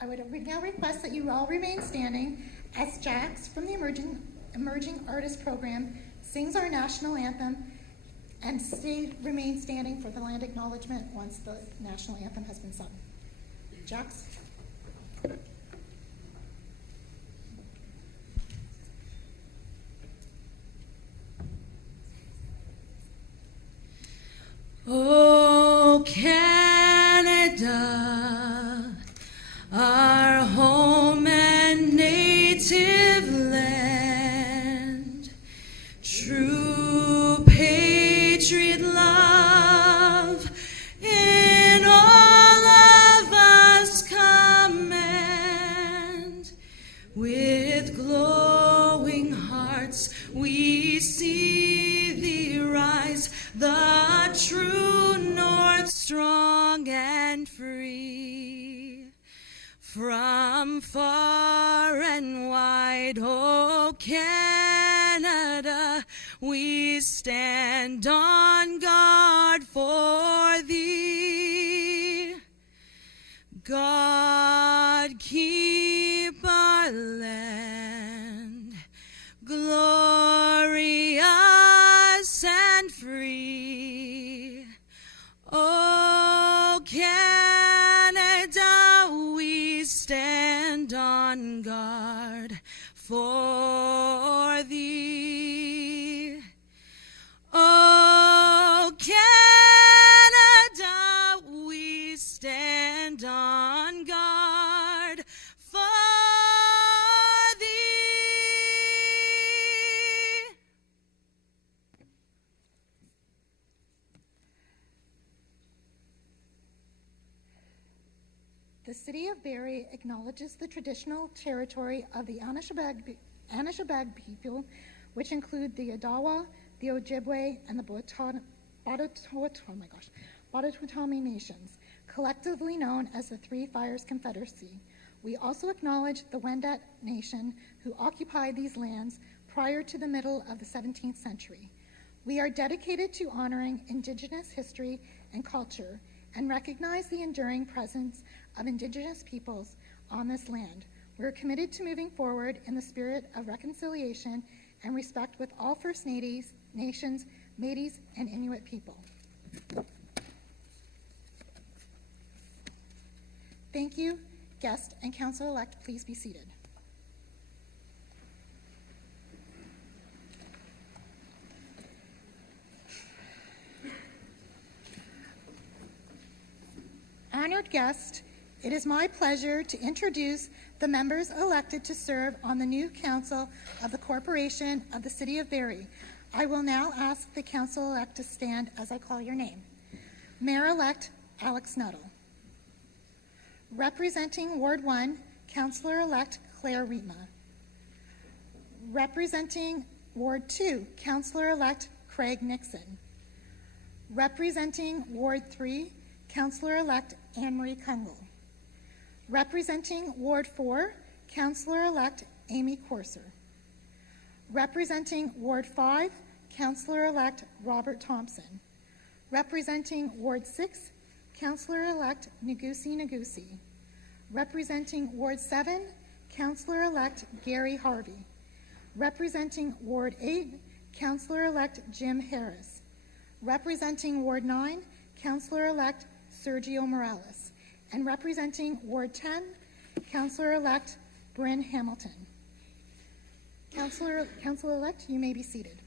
I would now request that you all remain standing as Jax from the Emerging Artist Program sings our national anthem, and remain standing for the land acknowledgement once the national anthem has been sung. Jax. Oh, Canada, our home and native land, true patriot love in all of us command. With glowing hearts we see thee rise, the true north, strong and free. From far and wide, oh Canada, we stand on guard for thee. God keep our land glorious and free. Oh, Canada, we stand on guard for thee. Oh, Canada, we stand on guard for thee. The city of Barrie acknowledges the traditional territory of the Anishinaabe people, which include the Odawa, the Ojibwe, and the Potawatomi nations, collectively known as the Three Fires Confederacy. We also acknowledge the Wendat Nation, who occupied these lands prior to the middle of the 17th century. We are dedicated to honoring Indigenous history and culture and recognize the enduring presence of Indigenous peoples on this land. We're committed to moving forward in the spirit of reconciliation and respect with all First Nations, Métis, and Inuit people. Thank you. Guest and council-elect, please be seated. Honored guest, it is my pleasure to introduce the members elected to serve on the new council of the Corporation of the City of Barrie. I will now ask the council-elect to stand as I call your name. Mayor-elect Alex Nuttall. Representing Ward 1, Councillor-elect Claire Rietma. Representing Ward 2, Councillor-elect Craig Nixon. Representing Ward 3, Councillor-elect Anne-Marie Kungle. Representing Ward 4, Councillor-elect Amy Corser. Representing Ward 5, Councillor-elect Robert Thompson. Representing Ward 6, Councillor-elect Nagusi. Representing Ward 7, Councillor-elect Gary Harvey. Representing Ward 8, Councillor-elect Jim Harris. Representing Ward 9, Councillor-elect Sergio Morales. And representing Ward 10, Councillor-elect Bryn Hamilton. Councillor-elect, you may be seated.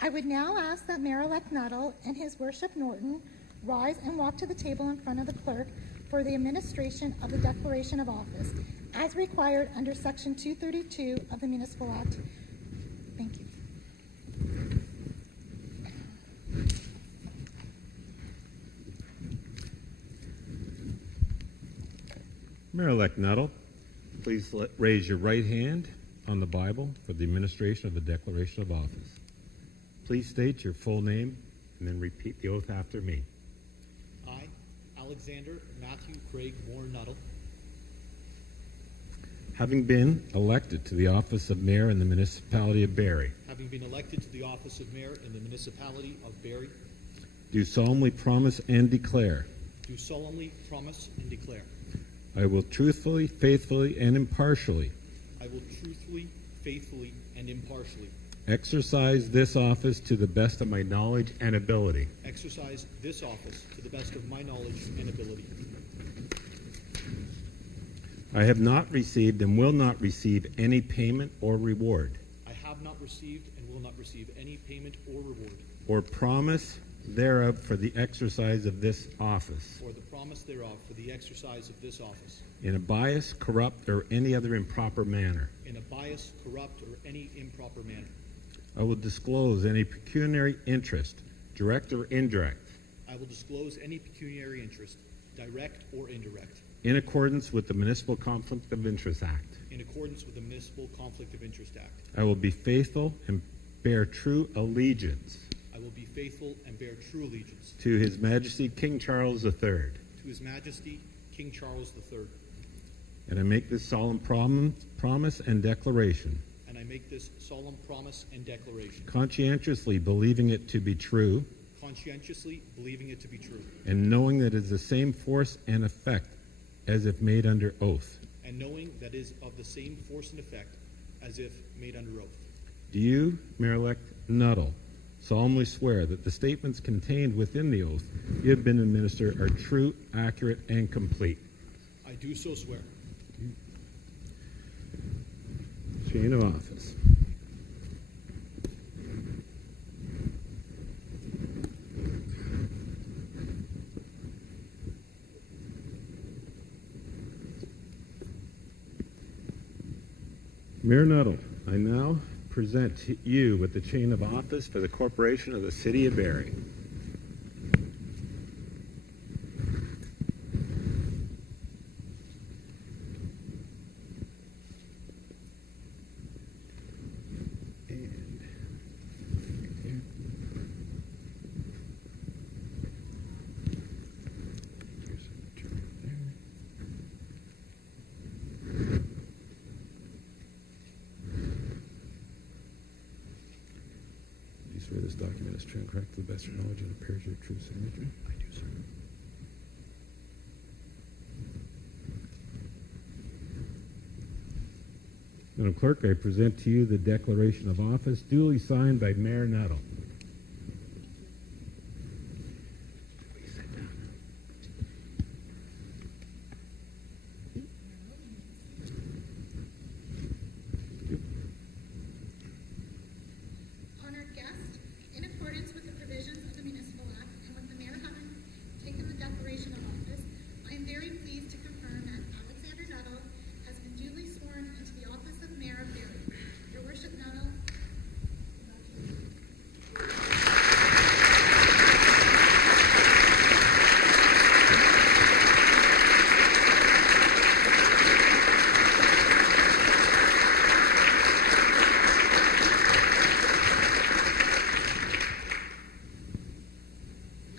I would now ask that Mayor-elect Nuttall and His Worship Norton rise and walk to the table in front of the clerk for the administration of the Declaration of Office, as required under Section 232 of the Municipal Act. Thank you. Mayor-elect Nuttall, please raise your right hand on the Bible for the administration of the Declaration of Office. Please state your full name and then repeat the oath after me. I, Alexander Matthew Craig Moore Nuttall, Having been elected to the office of mayor in the municipality of Barrie, having been elected to the office of mayor in the municipality of Barrie, do solemnly promise and declare do solemnly promise and declare. I will truthfully, faithfully, and impartially I will truthfully, faithfully, and impartially exercise this office to the best of my knowledge and ability. exercise this office to the best of my knowledge and ability. I have not received and will not receive any payment or reward, I have not received and will not receive any payment or reward, or promise thereof for the exercise of this office, or the promise thereof for the exercise of this office, in a biased, corrupt, or any other improper manner. in a biased, corrupt, or any improper manner. I will disclose any pecuniary interest, direct or indirect, I will disclose any pecuniary interest, direct or indirect, in accordance with the Municipal Conflict of Interest Act. in accordance with the Municipal Conflict of Interest Act. I will be faithful and bear true allegiance I will be faithful and bear true allegiance to His Majesty King Charles III. to His Majesty King Charles III, And I make this solemn promise and declaration, and I make this solemn promise and declaration, conscientiously believing it to be true, conscientiously believing it to be true, and knowing that it is the same force and effect as if made under oath. and knowing that is of the same force and effect as if made under oath. Do you, Mayor-elect Nuttall, solemnly swear that the statements contained within the oath you have been administered are true, accurate, and complete? I do so swear. Chain of office. Mayor Nuttall, I now present to you with the chain of office for the Corporation of the City of Barrie. Do you swear this document is true and correct to the best of your knowledge and appears your true signature? I do, sir. Madam Clerk, I present to you the declaration of office duly signed by Mayor Nuttall. Honored guest, in accordance with the provisions of the Municipal Act and with the mayor having taken the declaration of office, I am very pleased to confirm that Alexander Nuttall has been duly sworn into the office of Mayor of Barrie. Your Worship Nuttall.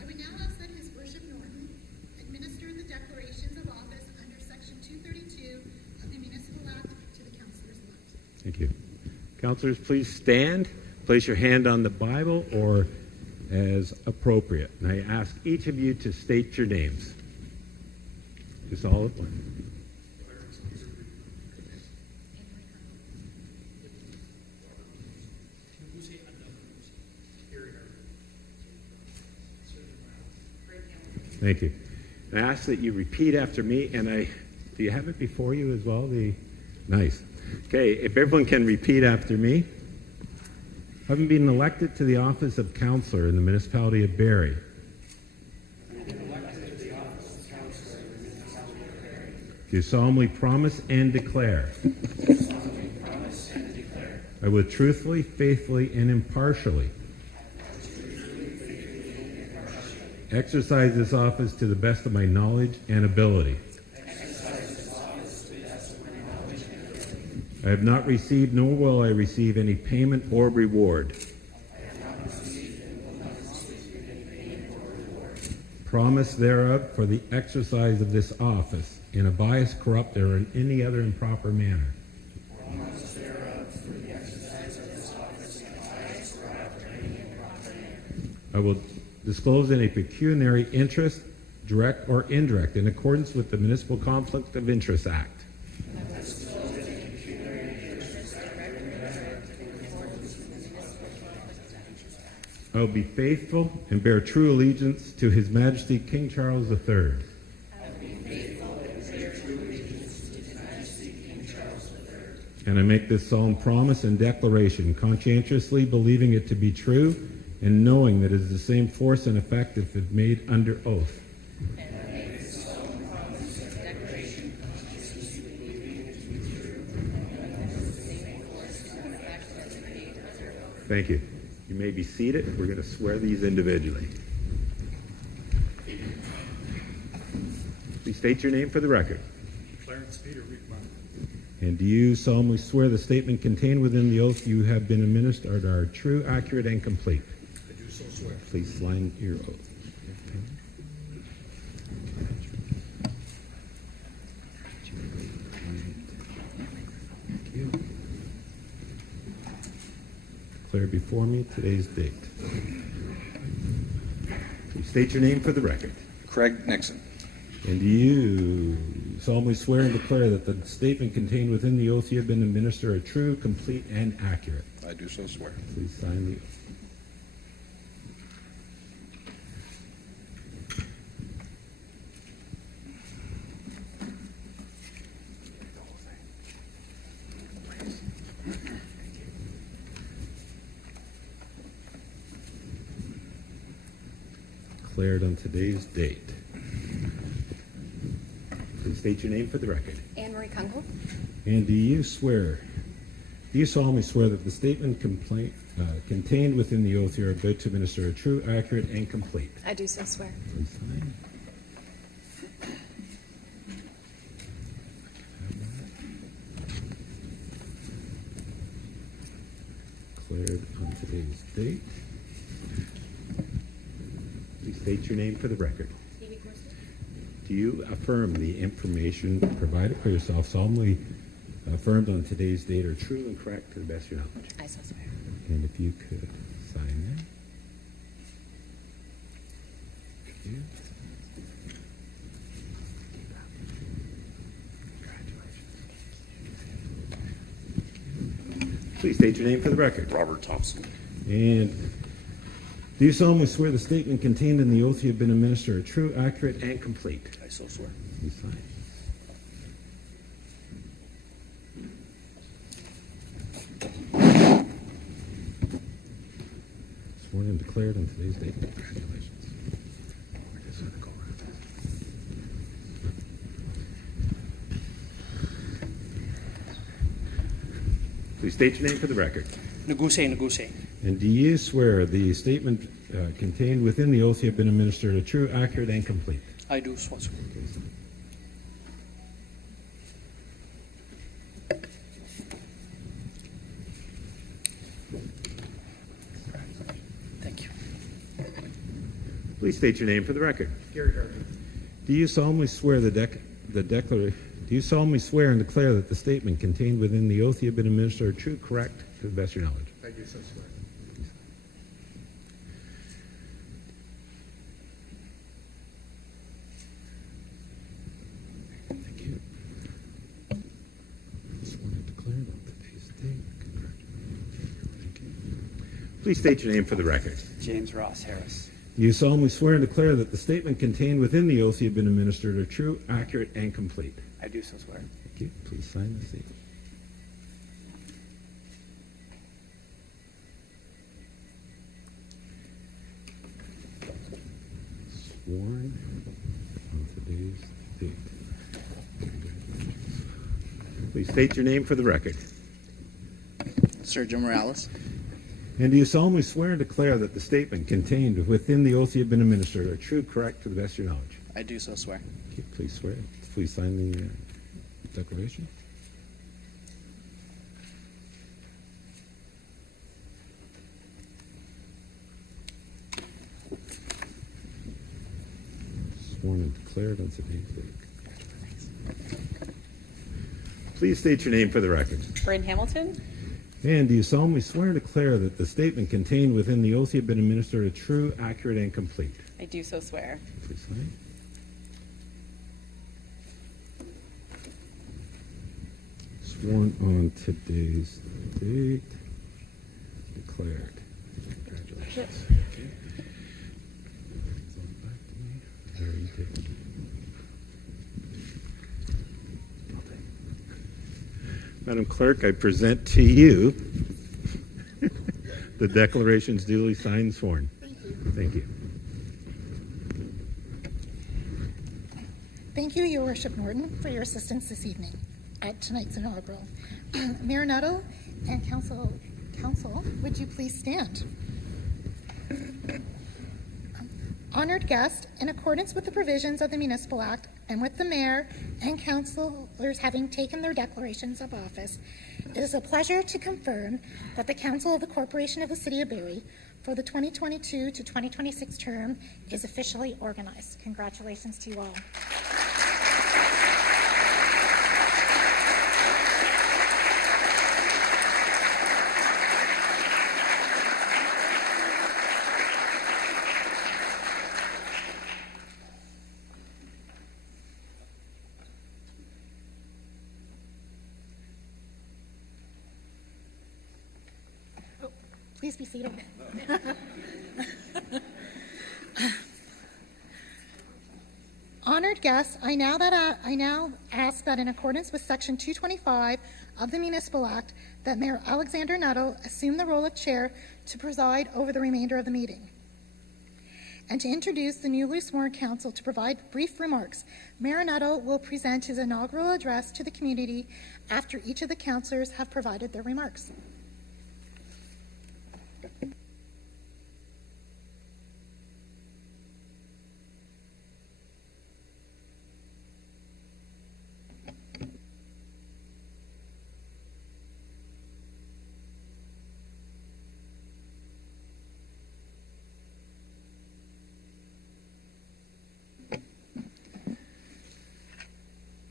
I would now ask that His Worship Norton administer the declarations of office under Section 232 of the Municipal Act to the councillors elect. Thank you. Councilors, please stand. Place your hand on the Bible or as appropriate. And I ask each of you to state your names. Just all at once. Thank you. And I ask that you repeat after me, and do you have it before you as well? Nice. Okay, if everyone can repeat after me. Having been elected to the office of councillor in the municipality of Barrie, do solemnly promise and declare I will truthfully, faithfully, and impartially exercise this office to the best of my knowledge and ability. I have not received, nor will I receive, any payment or reward. Promise thereof for the exercise of this office in a biased, corrupt, or in any other improper manner. I will disclose any pecuniary interest, direct or indirect, in accordance with the Municipal Conflict of Interest Act. I will be faithful and bear true allegiance to His Majesty King Charles III. And I make this solemn promise and declaration, conscientiously believing it to be true, and knowing that it is the same force and effect if it made under oath. Thank you. You may be seated. We're going to swear these individually. Please state your name for the record. Clarence Peter Riekman. And do you solemnly swear the statement contained within the oath you have been administered are true, accurate, and complete? I do so swear. Please sign your oath. Thank you. Declare before me today's date. Please state your name for the record. Craig Nixon. And do you solemnly swear and declare that the statement contained within the oath you have been administered are true, complete, and accurate? I do so swear. Please sign the oath. Declared on today's date. Please state your name for the record. Anne Marie Kunkel. And do you solemnly swear that the statement contained within the oath you are about to administer are true, accurate, and complete? I do so swear. Please sign. Declared on today's date. Please state your name for the record. Do you affirm the information provided by yourself solemnly affirmed on today's date are true and correct to the best of your knowledge? I so swear. And if you could sign there. Thank you. Congratulations. Please state your name for the record. Robert Thompson. And do you solemnly swear the statement contained in the oath you have been administered are true, accurate, and complete? I so swear. Please sign. Sworn and declared on today's date. Congratulations. We're just going to go around this. Please state your name for the record. Naguse. And do you swear the statement contained within the oath you have been administered are true, accurate, and complete? I do so swear. Thank you. Please state your name for the record. Gary Harvey. Do you solemnly swear Do you solemnly swear and declare that the statement contained within the oath you have been administered are true, correct, to the best of your knowledge? I do so swear. Thank you. Sworn and declared on today's date. Thank you. Please state your name for the record. James Ross Harris. Do you solemnly swear and declare that the statement contained within the oath you have been administered are true, accurate, and complete? I do so swear. Thank you. Please sign the statement. Sworn on today's date. Please state your name for the record. Sergio Morales. And do you solemnly swear and declare that the statement contained within the oath you have been administered are true, correct, to the best of your knowledge? I do so swear. Okay, please swear. Please sign the declaration. Sworn and declared on today's date. Please state your name for the record. Bryn Hamilton. And do you solemnly swear and declare that the statement contained within the oath you have been administered are true, accurate, and complete? I do so swear. Please sign. sworn on today's date. Declared. Congratulations. Okay. There you take it. I'll take it. Madam Clerk, I present to you the declarations duly signed and sworn. Thank you. Thank you, Your Worship Norton, for your assistance this evening at tonight's inaugural. Mayor Nuttall and Council, would you please stand? Honored guest, in accordance with the provisions of the Municipal Act and with the mayor and councilors having taken their declarations of office, it is a pleasure to confirm that the Council of the Corporation of the City of Barrie for the 2022 to 2026 term is officially organized. Congratulations to you all. Please be seated. Honored guests, I now ask that in accordance with Section 225 of the Municipal Act, that Mayor Alexander Nuttall assume the role of chair to preside over the remainder of the meeting. And to introduce the newly sworn council to provide brief remarks, Mayor Nuttall will present his inaugural address to the community after each of the councillors have provided their remarks.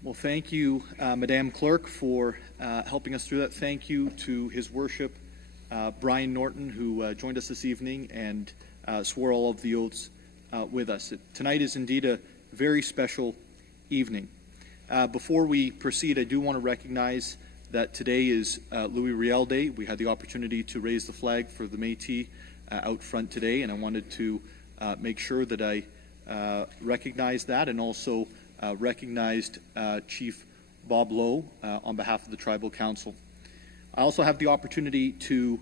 Well, thank you, Madame Clerk, for helping us through that. Thank you to His Worship Brian Norton, who joined us this evening and swore all of the oaths with us. Tonight is indeed a very special evening. Before we proceed, I do want to recognize that today is Louis Riel Day. We had the opportunity to raise the flag for the Métis out front today, and I wanted to make sure that I recognized that and also recognized Chief Bob Lowe on behalf of the Tribal Council. I also have the opportunity to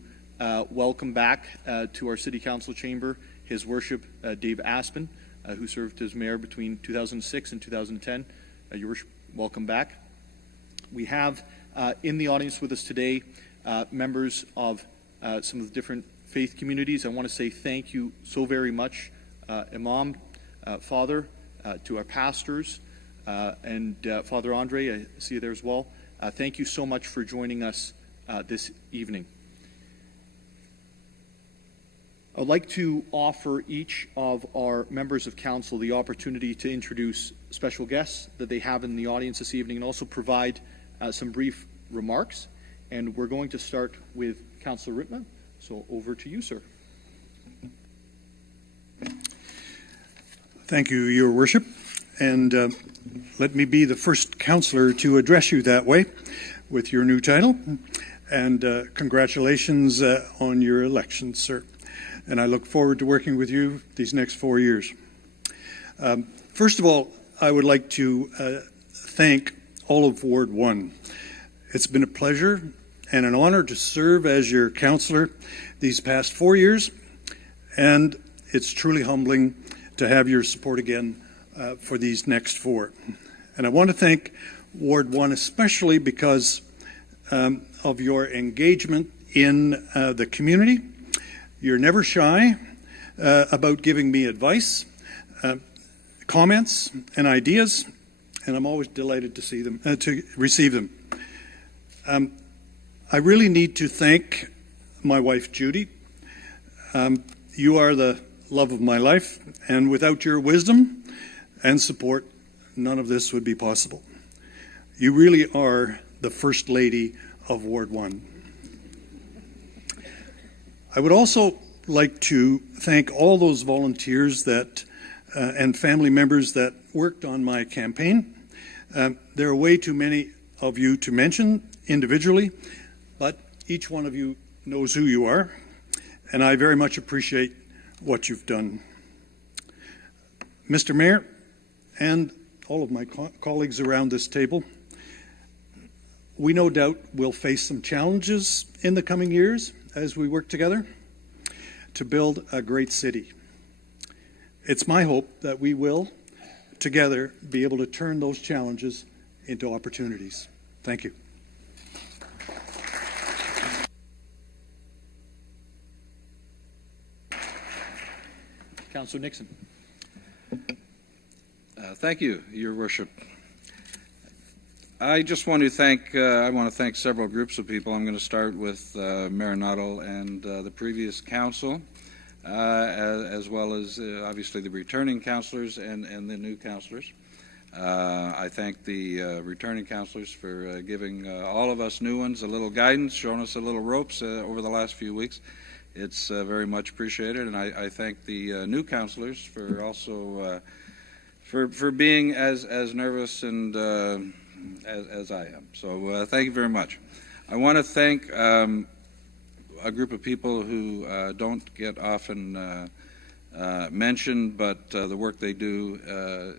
welcome back to our City Council chamber His Worship Dave Aspen, who served as mayor between 2006 and 2010. Your Worship, welcome back. We have in the audience with us today members of some of the different faith communities. I want to say thank you so very much, Imam, Father, to our pastors, and Father Andre, I see you there as well. Thank you so much for joining us this evening. I'd like to offer each of our members of council the opportunity to introduce special guests that they have in the audience this evening and also provide some brief remarks. And we're going to start with Councillor Ritma. So over to you, sir. Thank you, Your Worship. And let me be the first councillor to address you that way with your new title. And congratulations on your election, sir. And I look forward to working with you these next 4 years. First of all, I would like to thank all of Ward 1. It's been a pleasure and an honor to serve as your councillor these past 4 years. And it's truly humbling to have your support again for these next 4. And I want to thank Ward 1 especially because of your engagement in the community. You're never shy about giving me advice, comments, and ideas, and I'm always delighted to see them, to receive them. I really need to thank my wife, Judy. You are the love of my life, and without your wisdom and support, none of this would be possible. You really are the First Lady of Ward 1. I would also like to thank all those volunteers that and family members that worked on my campaign. There are way too many of you to mention individually, but each one of you knows who you are, and I very much appreciate what you've done. Mr. Mayor, and all of my colleagues around this table, we no doubt will face some challenges in the coming years as we work together to build a great city. It's my hope that we will, together, be able to turn those challenges into opportunities. Thank you. Councillor Nixon. Thank you, Your Worship. I just want to thank several groups of people. I'm going to start with Mayor Nuttall and the previous council, as well as obviously the returning councillors and the new councillors. I thank the returning councillors for giving all of us new ones a little guidance, showing us a little ropes over the last few weeks. It's very much appreciated, and I thank the new councillors for also for being as nervous and as I am. So thank you very much. I want to thank a group of people who don't get often mentioned, but the work they do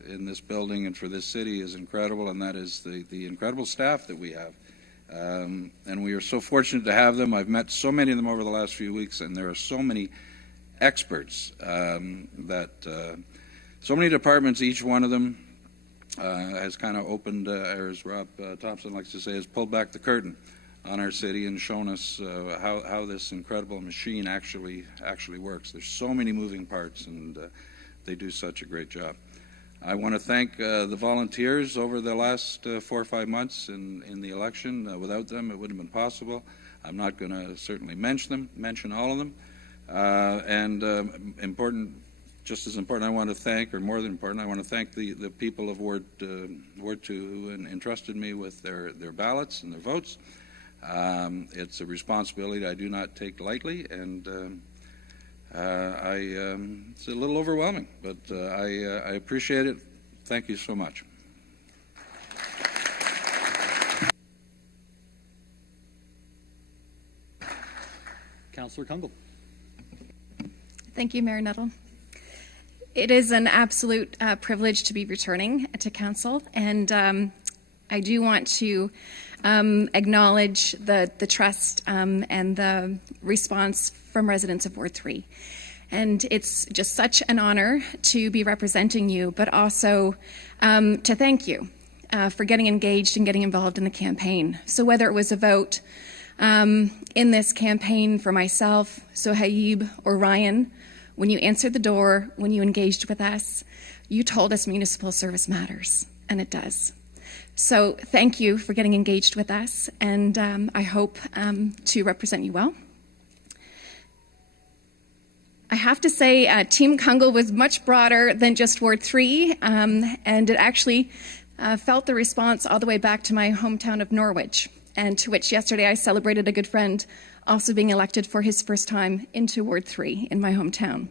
in this building and for this city is incredible, and that is the incredible staff that we have. And we are so fortunate to have them. I've met so many of them over the last few weeks, and there are so many experts so many departments, each one of them has kind of opened, or as Rob Thompson likes to say, has pulled back the curtain on our city and shown us how this incredible machine actually works. There's so many moving parts, and they do such a great job. I want to thank the volunteers over the last 4 or 5 months in the election. Without them, it wouldn't have been possible. I'm not going to certainly mention all of them. Just as important, I want to thank, or more than important, I want to thank the people of Ward 2 who entrusted me with their ballots and their votes. It's a responsibility I do not take lightly, and it's a little overwhelming, but I appreciate it. Thank you so much. Councillor Kungle. Thank you, Mayor Nuttall. It is an absolute privilege to be returning to council, and I do want to acknowledge the trust and the response from residents of Ward 3. And it's just such an honor to be representing you, but also to thank you for getting engaged and getting involved in the campaign. So whether it was a vote in this campaign for myself, Sohaib, or Ryan, when you answered the door, when you engaged with us, you told us municipal service matters, and it does. So thank you for getting engaged with us, and I hope to represent you well. I have to say, Team Kungle was much broader than just Ward 3, and it actually felt the response all the way back to my hometown of Norwich, and to which yesterday I celebrated a good friend also being elected for his first time into Ward 3 in my hometown.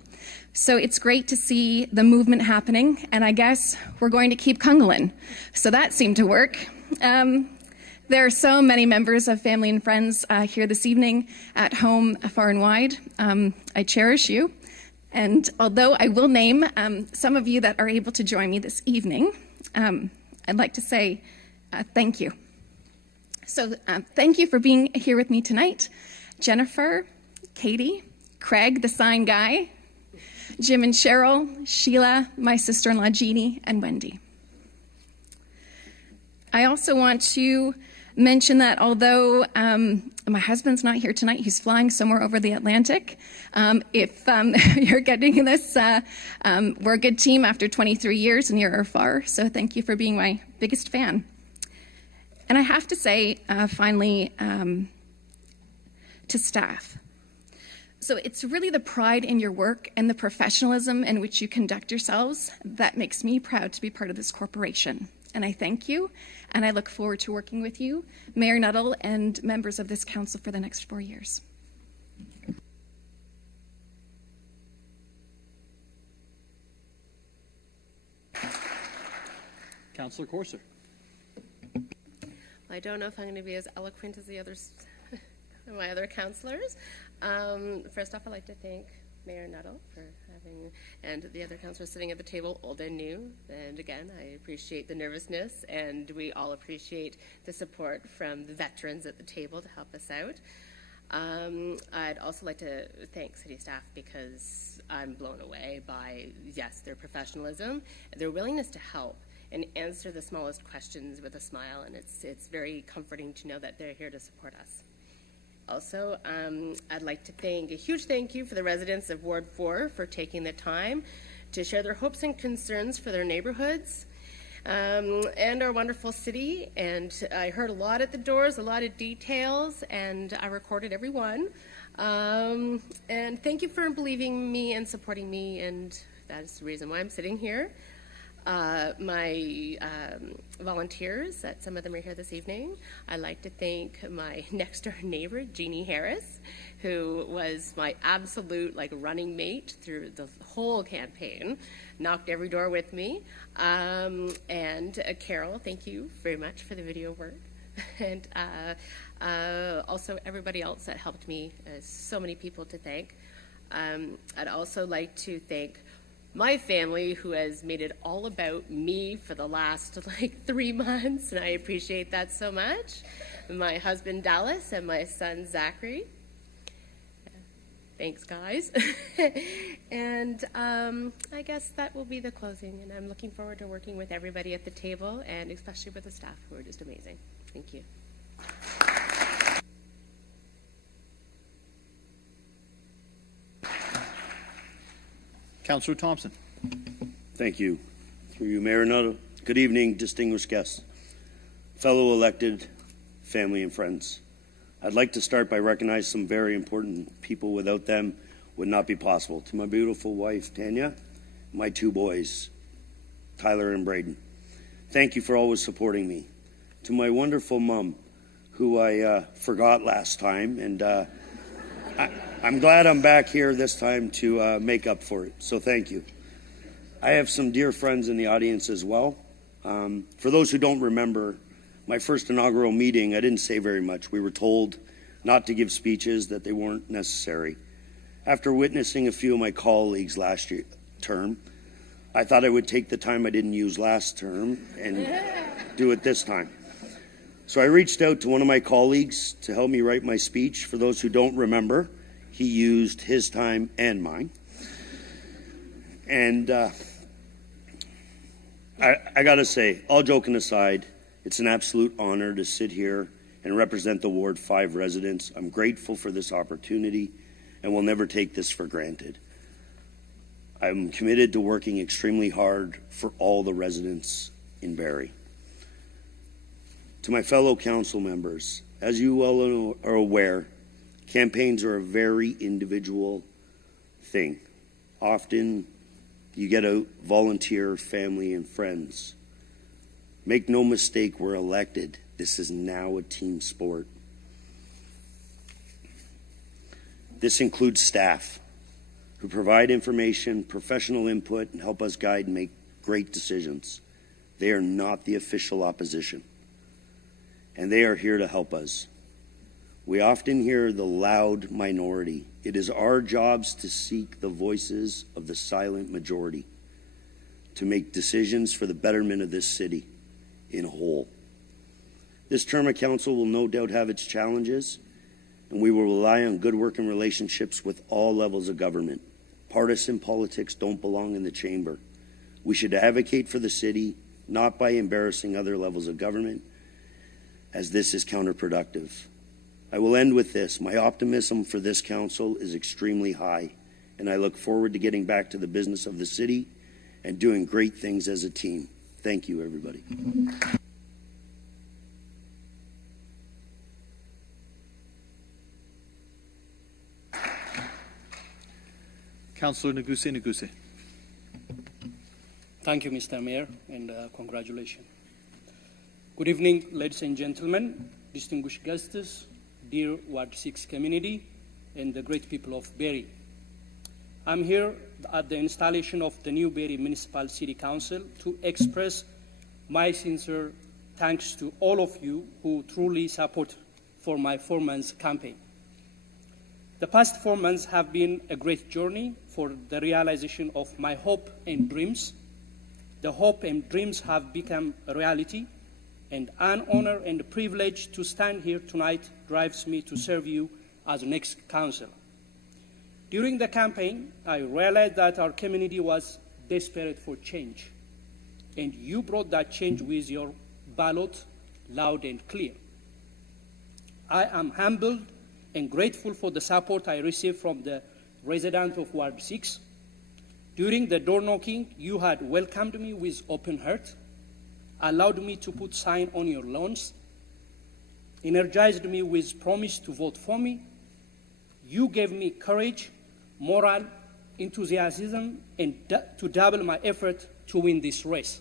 So it's great to see the movement happening, and I guess we're going to keep Kungling. So that seemed to work. There are so many members of family and friends here this evening, at home, far and wide. I cherish you. And although I will name some of you that are able to join me this evening, I'd like to say thank you. So thank you for being here with me tonight. Jennifer, Katie, Craig, the sign guy, Jim and Cheryl, Sheila, my sister-in-law Jeannie, and Wendy. I also want to mention that although my husband's not here tonight, he's flying somewhere over the Atlantic. If you're getting this, we're a good team after 23 years near or far, so thank you for being my biggest fan. And I have to say, finally, to staff. So it's really the pride in your work and the professionalism in which you conduct yourselves that makes me proud to be part of this corporation. And I thank you, and I look forward to working with you, Mayor Nuttall, and members of this council for the next 4 years. Councillor Corser. I don't know if I'm going to be as eloquent as the others, my other councillors. First off, I'd like to thank Mayor Nuttall for having, and the other councillors sitting at the table, old and new. And again, I appreciate the nervousness, and we all appreciate the support from the veterans at the table to help us out. I'd also like to thank city staff because I'm blown away by, yes, their professionalism, their willingness to help and answer the smallest questions with a smile, and it's very comforting to know that they're here to support us. Also, I'd like to thank a huge thank you for the residents of Ward 4 for taking the time to share their hopes and concerns for their neighborhoods and our wonderful city. And I heard a lot at the doors, a lot of details, and I recorded every one. And thank you for believing me and supporting me, and that is the reason why I'm sitting here. My volunteers, that some of them are here this evening. I'd like to thank my next door neighbor, Jeannie Harris, who was my absolute running mate through the whole campaign, knocked every door with me. And Carol, thank you very much for the video work. And also everybody else that helped me, so many people to thank. I'd also like to thank my family, who has made it all about me for the last 3 months, and I appreciate that so much. My husband Dallas and my son Zachary. Thanks, guys. And I guess that will be the closing, and I'm looking forward to working with everybody at the table, and especially with the staff, who are just amazing. Thank you. Councillor Thompson. Thank you. Through you, Mayor Nuttall. Good evening, distinguished guests, fellow elected, family and friends. I'd like to start by recognizing some very important people. Without them would not be possible. To my beautiful wife, Tanya, my 2 boys, Tyler and Braden. Thank you for always supporting me. To my wonderful mom, who I forgot last time, and I'm glad I'm back here this time to make up for it, so thank you. I have some dear friends in the audience as well. For those who don't remember, my first inaugural meeting, I didn't say very much. We were told not to give speeches, that they weren't necessary. After witnessing a few of my colleagues last term, I thought I would take the time I didn't use last term and do it this time. So I reached out to one of my colleagues to help me write my speech. For those who don't remember, he used his time and mine. And I got to say, all joking aside, it's an absolute honor to sit here and represent the Ward 5 residents. I'm grateful for this opportunity and will never take this for granted. I'm committed to working extremely hard for all the residents in Barrie. To my fellow council members, as you well are aware, campaigns are a very individual thing. Often you get out volunteer, family, and friends. Make no mistake, we're elected. This is now a team sport. This includes staff who provide information, professional input, and help us guide and make great decisions. They are not the official opposition, and they are here to help us. We often hear the loud minority. It is our jobs to seek the voices of the silent majority, to make decisions for the betterment of this city in whole. This term of council will no doubt have its challenges, and we will rely on good working relationships with all levels of government. Partisan politics don't belong in the chamber. We should advocate for the city, not by embarrassing other levels of government, as this is counterproductive. I will end with this. My optimism for this council is extremely high, and I look forward to getting back to the business of the city and doing great things as a team. Thank you, everybody. Councillor Neguse. Thank you, Mr. Mayor, and congratulations. Good evening, ladies and gentlemen, distinguished guests, dear Ward 6 community, and the great people of Barrie. I'm here at the installation of the new Barrie Municipal City Council to express my sincere thanks to all of you who truly support for my 4 months campaign. The past 4 months have been a great journey for the realization of my hope and dreams. The hope and dreams have become a reality, and an honor and a privilege to stand here tonight drives me to serve you as next councillor. During the campaign, I realized that our community was desperate for change, and you brought that change with your ballot loud and clear. I am humbled and grateful for the support I received from the residents of Ward 6. During the door knocking, you had welcomed me with open heart, allowed me to put sign on your lawns, energized me with promise to vote for me. You gave me courage, moral, enthusiasm, and to double my effort to win this race.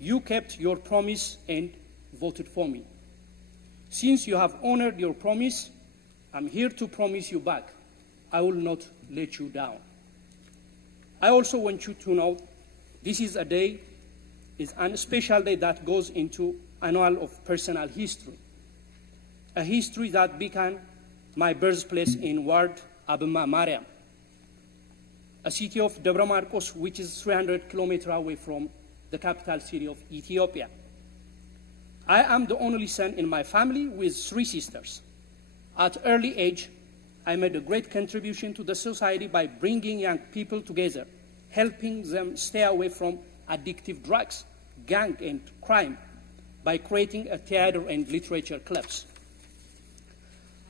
You kept your promise and voted for me. Since you have honored your promise, I'm here to promise you back, I will not let you down. I also want you to know this is a special day that goes into annal of personal history, a history that began my birthplace in Ward Abma Mariam, a city of Debre Marcos, which is 300 kilometers away from the capital city of Ethiopia. I am the only son in my family with 3 sisters. At early age, I made a great contribution to the society by bringing young people together, helping them stay away from addictive drugs, gang, and crime by creating a theater and literature clubs.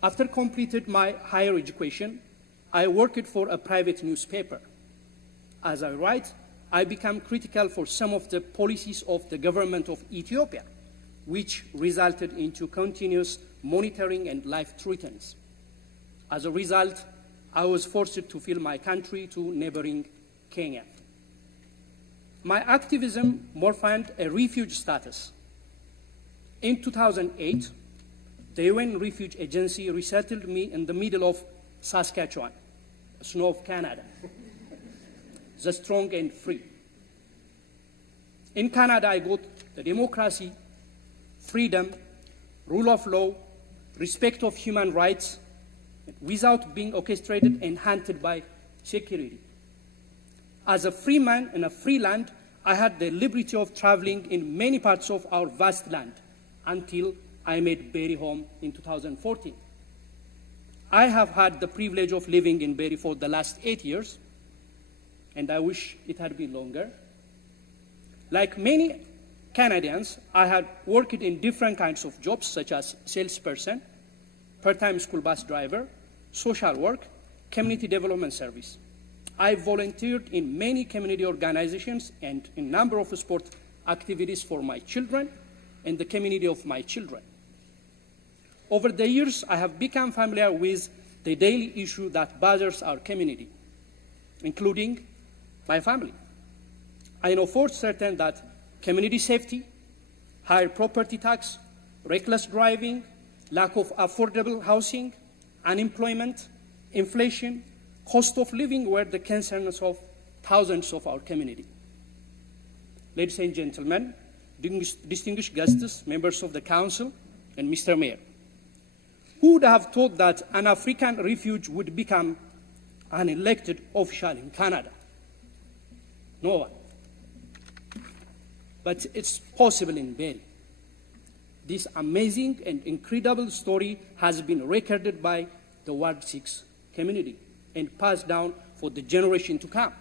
After completed my higher education, I worked for a private newspaper. As I write, I became critical for some of the policies of the government of Ethiopia, which resulted into continuous monitoring and life threats. As a result, I was forced to flee my country to neighboring Kenya. My activism morphed a refugee status. In 2008, the UN Refugee Agency resettled me in the middle of Saskatchewan, snow of Canada, the strong and free. In Canada, I got the democracy, freedom, rule of law, respect of human rights, without being orchestrated and hunted by security. As a free man in a free land, I had the liberty of traveling in many parts of our vast land until I made Berry home in 2014. I have had the privilege of living in Berry for the last 8 years, and I wish it had been longer. Like many Canadians, I had worked in different kinds of jobs, such as salesperson, part-time school bus driver, social work, community development service. I volunteered in many community organizations and in a number of sport activities for my children and the community of my children. Over the years, I have become familiar with the daily issue that bothers our community, including my family. I know for certain that community safety, higher property tax, reckless driving, lack of affordable housing, unemployment, inflation, cost of living were the concerns of thousands of our community. Ladies and gentlemen, distinguished guests, members of the council, and Mr. Mayor, who would have thought that an African refugee would become an elected official in Canada? No one. But it's possible in Berry. This amazing and incredible story has been recorded by the Ward 6 community and passed down for the generation to come.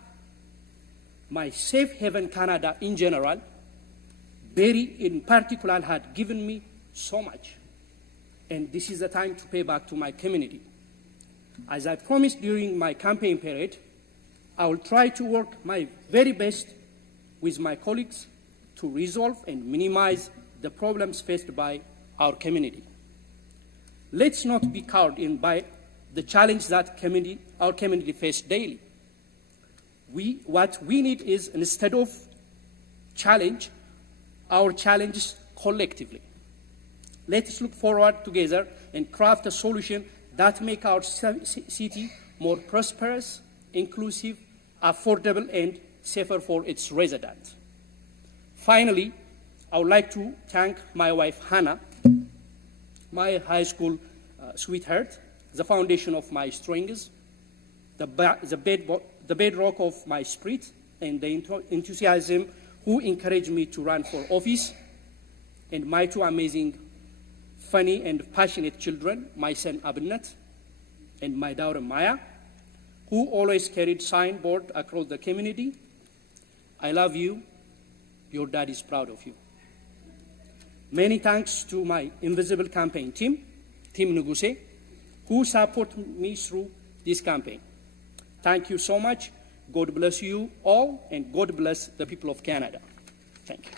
My safe haven Canada in general, Berry in particular, had given me so much. And this is the time to pay back to my community. As I promised during my campaign period, I will try to work my very best with my colleagues to resolve and minimize the problems faced by our community. Let's not be cowed in by the challenge that our community faces daily. What we need is, instead of challenge, our challenges collectively. Let us look forward together and craft a solution that make our city more prosperous, inclusive, affordable, and safer for its residents. Finally, I would like to thank my wife, Hannah, my high school sweetheart, the foundation of my strengths, the bedrock of my spirit, and the enthusiasm who encouraged me to run for office, and my two amazing, funny, and passionate children, my son Abinat and my daughter Maya, who always carried signboard across the community. I love you. Your dad is proud of you. Many thanks to my invisible campaign team, Team Nuguse, who supported me through this campaign. Thank you so much. God bless you all, and God bless the people of Canada. Thank you.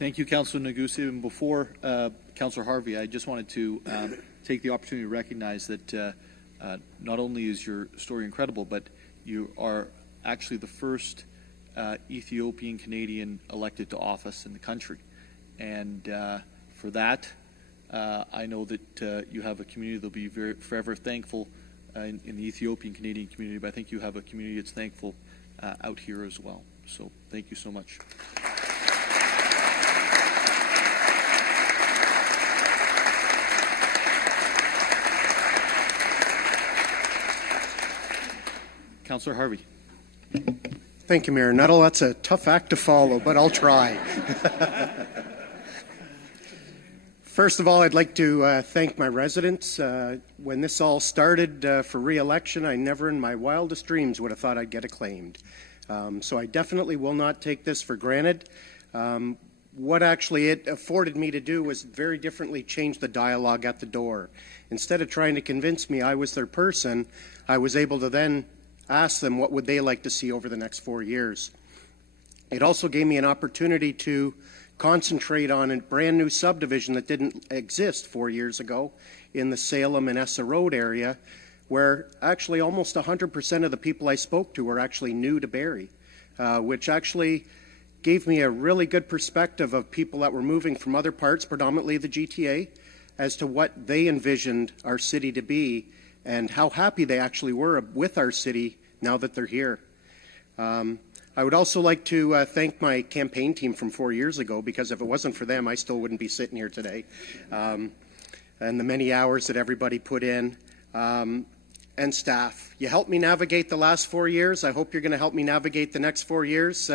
Thank you, Councillor Naguse. And before Councillor Harvey, I just wanted to take the opportunity to recognize that not only is your story incredible, but you are actually the first Ethiopian Canadian elected to office in the country. And for that, I know that you have a community that will be forever thankful in the Ethiopian Canadian community, but I think you have a community that's thankful out here as well. So thank you so much. Councillor Harvey. Thank you, Mayor Nuttall. That's a tough act to follow, but I'll try. First of all, I'd like to thank my residents. When this all started for re-election, I never in my wildest dreams would have thought I'd get acclaimed. So I definitely will not take this for granted. What actually it afforded me to do was very differently change the dialogue at the door. Instead of trying to convince me I was their person, I was able to then ask them what would they like to see over the next 4 years. It also gave me an opportunity to concentrate on a brand new subdivision that didn't exist 4 years ago in the Salem and Essa Road area, where actually almost 100% of the people I spoke to were actually new to Barrie, which actually gave me a really good perspective of people that were moving from other parts, predominantly the GTA, as to what they envisioned our city to be and how happy they actually were with our city now that they're here. I would also like to thank my campaign team from 4 years ago, because if it wasn't for them, I still wouldn't be sitting here today. And the many hours that everybody put in, and staff. You helped me navigate the last 4 years. I hope you're going to help me navigate the next 4 years.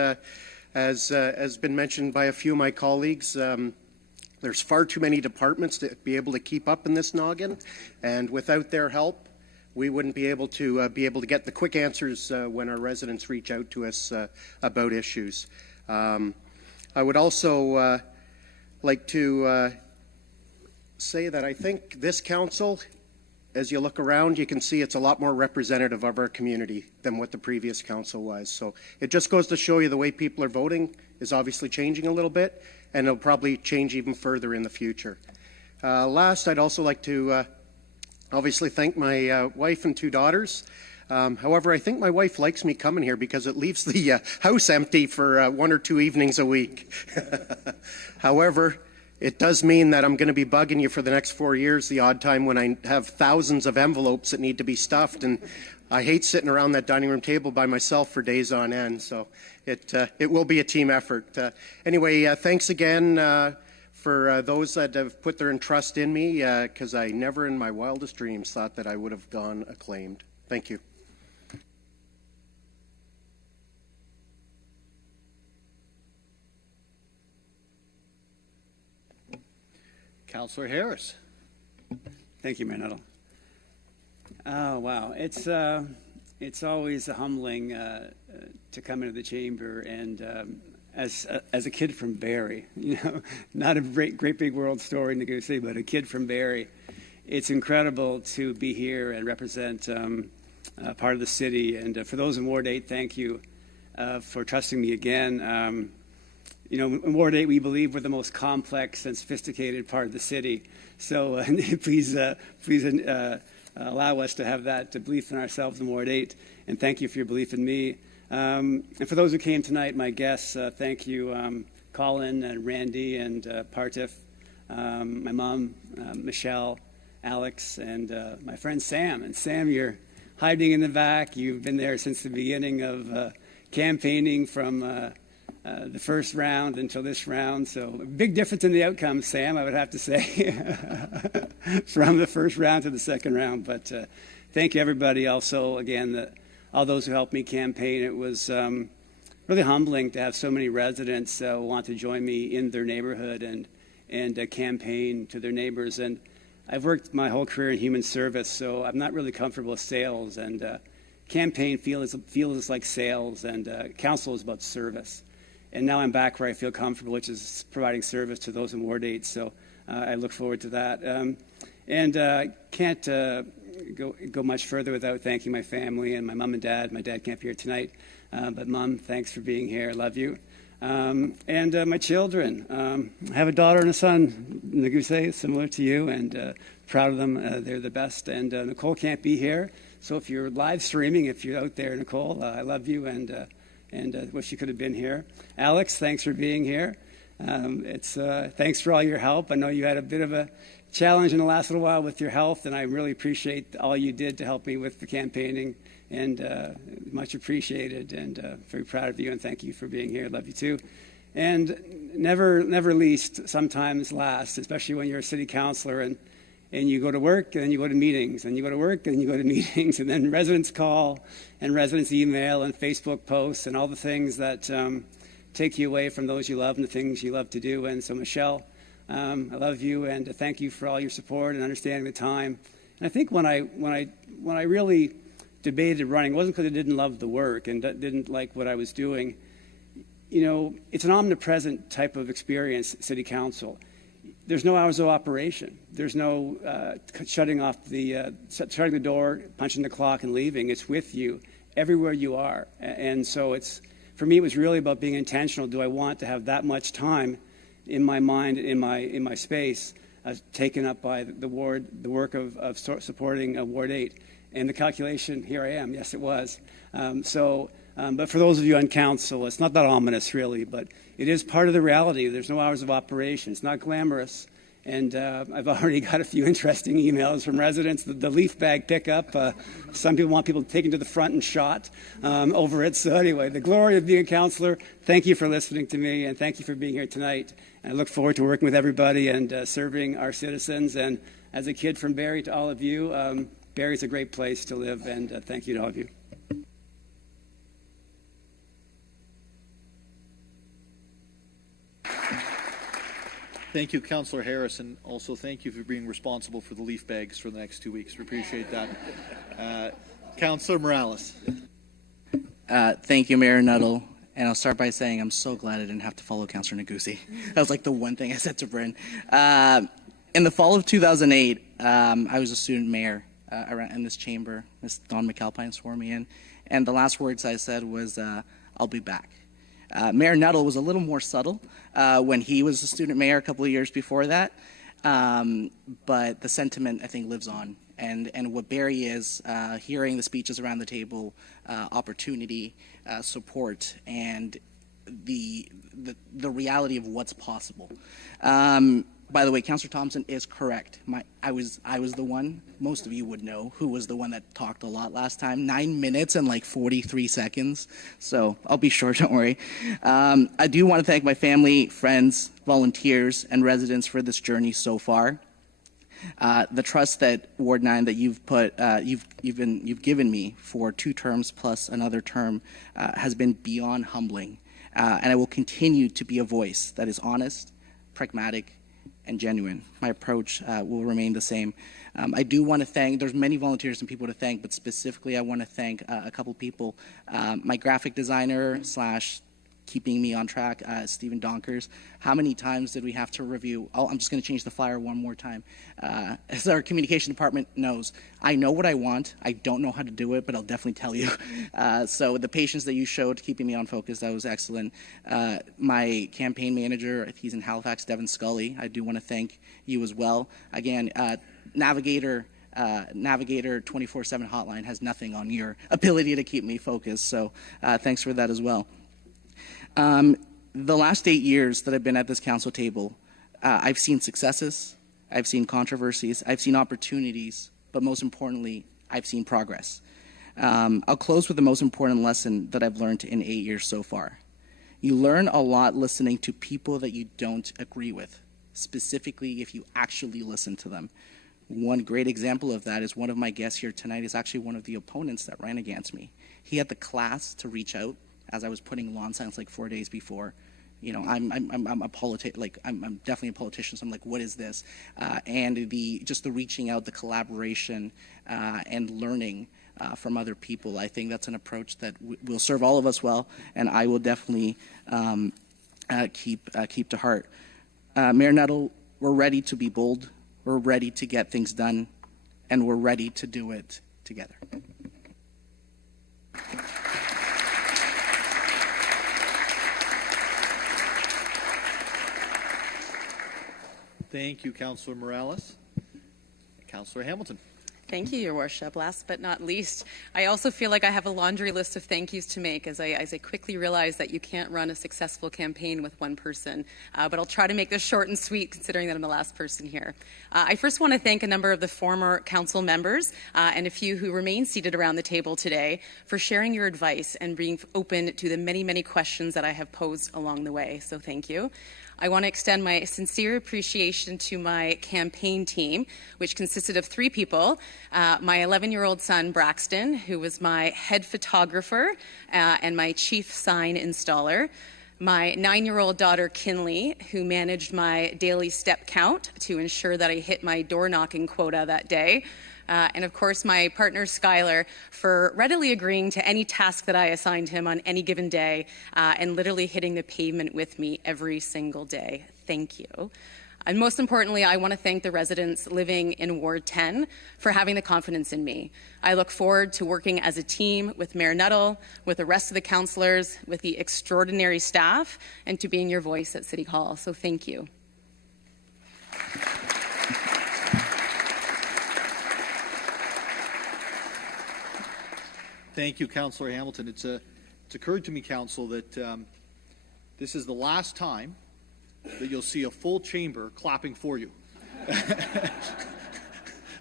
As has been mentioned by a few of my colleagues, there's far too many departments to be able to keep up in this noggin, and without their help, we wouldn't be able to get the quick answers when our residents reach out to us about issues. I would also like to say that I think this council, as you look around, you can see it's a lot more representative of our community than what the previous council was. So it just goes to show you the way people are voting is obviously changing a little bit, and it'll probably change even further in the future. Last, I'd also like to obviously thank my wife and 2 daughters. However, I think my wife likes me coming here because it leaves the house empty for 1 or 2 evenings a week. However, it does mean that I'm going to be bugging you for the next 4 years, the odd time when I have thousands of envelopes that need to be stuffed, and I hate sitting around that dining room table by myself for days on end. So it will be a team effort. Anyway, thanks again for those that have put their trust in me, because I never in my wildest dreams thought that I would have gone acclaimed. Thank you. Councillor Harris. Thank you, Mayor Nuttall. Oh, wow. It's always humbling to come into the chamber, and as a kid from Barrie, not a great big world story, Naguse, but a kid from Barrie, it's incredible to be here and represent part of the city. And for those in Ward 8, thank you for trusting me again. In Ward 8, we believe we're the most complex and sophisticated part of the city. So please allow us to have that belief in ourselves in Ward 8. And thank you for your belief in me. And for those who came tonight, my guests, thank you. Colin and Randy and Partif, my mom, Michelle, Alex, and my friend Sam. And Sam, you're hiding in the back. You've been there since the beginning of campaigning from the first round until this round. So a big difference in the outcome, Sam, I would have to say, from the first round to the second round. But thank you, everybody. Also, again, all those who helped me campaign. It was really humbling to have so many residents want to join me in their neighborhood and campaign to their neighbors. And I've worked my whole career in human service, so I'm not really comfortable with sales. And campaign feels like sales, and council is about service. And now I'm back where I feel comfortable, which is providing service to those in Ward 8. So I look forward to that. Can't go much further without thanking my family and my mom and dad. My dad can't be here tonight, but Mom, thanks for being here. I love you. And my children. I have a daughter and a son, Naguse, similar to you, and proud of them. They're the best. And Nicole can't be here, so if you're live streaming, if you're out there, Nicole, I love you and wish you could have been here. Alex, thanks for being here. Thanks for all your help. I know you had a bit of a challenge in the last little while with your health, and I really appreciate all you did to help me with the campaigning, and much appreciated, and very proud of you, and thank you for being here. Love you too. And never least, sometimes last, especially when you're a city councilor and you go to work and then you go to meetings, and you go to work and you go to meetings, and then residents call and residents email and Facebook posts and all the things that take you away from those you love and the things you love to do. And so, Michelle, I love you, and thank you for all your support and understanding the time. And I think when I really debated running, it wasn't because I didn't love the work and didn't like what I was doing. You know, it's an omnipresent type of experience, city council. There's no hours of operation. There's no shutting the door, punching the clock, and leaving. It's with you everywhere you are. And so for me, it was really about being intentional. Do I want to have that much time in my mind, in my space, taken up by the work of supporting Ward 8? And the calculation, here I am. Yes, it was. But for those of you on council, it's not that ominous, really, but it is part of the reality. There's no hours of operation. It's not glamorous. And I've already got a few interesting emails from residents. The leaf bag pickup, some people want people taken to the front and shot over it. So anyway, the glory of being a councillor, thank you for listening to me, and thank you for being here tonight. And I look forward to working with everybody and serving our citizens. And as a kid from Barrie, to all of you, Barrie's a great place to live, and thank you to all of you. Thank you, Councillor Harris, and also thank you for being responsible for the leaf bags for the next 2 weeks. We appreciate that. Councillor Morales. Thank you, Mayor Nuttall. And I'll start by saying I'm so glad I didn't have to follow Councillor Nagusi. That was like the one thing I said to Bryn. In the fall of 2008, I was a student mayor in this chamber. Ms. Dawn McAlpine swore me in. And the last words I said was, I'll be back. Mayor Nuttall was a little more subtle when he was a student mayor a couple of years before that, but the sentiment, I think, lives on. And what Barrie is, hearing the speeches around the table, opportunity, support, and the reality of what's possible. By the way, Councillor Thompson is correct. I was the one, most of you would know, who was the one that talked a lot last time. 9 minutes and like 43 seconds. So I'll be short, don't worry. I do want to thank my family, friends, volunteers, and residents for this journey so far. The trust that Ward 9 that you've given me for 2 terms plus another term has been beyond humbling. And I will continue to be a voice that is honest, pragmatic, and genuine. My approach will remain the same. I do want to thank, there's many volunteers and people to thank, but specifically I want to thank a couple people. My graphic designer / keeping me on track, Stephen Donkers. How many times did we have to review? I'm just going to change the flyer one more time. As our communication department knows, I know what I want. I don't know how to do it, but I'll definitely tell you. So the patience that you showed keeping me on focus, that was excellent. My campaign manager, he's in Halifax, Devin Scully. I do want to thank you as well. Again, Navigator 24/7 hotline has nothing on your ability to keep me focused. So thanks for that as well. The last 8 years that I've been at this council table, I've seen successes, I've seen controversies, I've seen opportunities, but most importantly, I've seen progress. I'll close with the most important lesson that I've learned in 8 years so far. You learn a lot listening to people that you don't agree with, specifically if you actually listen to them. One great example of that is one of my guests here tonight is actually one of the opponents that ran against me. He had the class to reach out as I was putting lawn signs like 4 days before. You know, I'm definitely a politician, so I'm like, what is this? And the reaching out, the collaboration, and learning from other people. I think that's an approach that will serve all of us well, and I will definitely keep to heart. Mayor Nuttall, we're ready to be bold, we're ready to get things done, and we're ready to do it together. Thank you, Councillor Morales. Councillor Hamilton. Thank you, Your Worship. Last but not least, I also feel like I have a laundry list of thank yous to make as I quickly realize that you can't run a successful campaign with one person. But I'll try to make this short and sweet considering that I'm the last person here. I first want to thank a number of the former council members and a few who remain seated around the table today for sharing your advice and being open to the many, many questions that I have posed along the way. So thank you. I want to extend my sincere appreciation to my campaign team, which consisted of 3 people. My 11-year-old son, Braxton, who was my head photographer and my chief sign installer. My 9-year-old daughter, Kinley, who managed my daily step count to ensure that I hit my door knocking quota that day. And of course, my partner, Skylar, for readily agreeing to any task that I assigned him on any given day and literally hitting the pavement with me every single day. Thank you. And most importantly, I want to thank the residents living in Ward 10 for having the confidence in me. I look forward to working as a team with Mayor Nuttall, with the rest of the councillors, with the extraordinary staff, and to being your voice at City Hall. So thank you. Thank you, Councillor Hamilton. It's occurred to me, Council, that this is the last time that you'll see a full chamber clapping for you.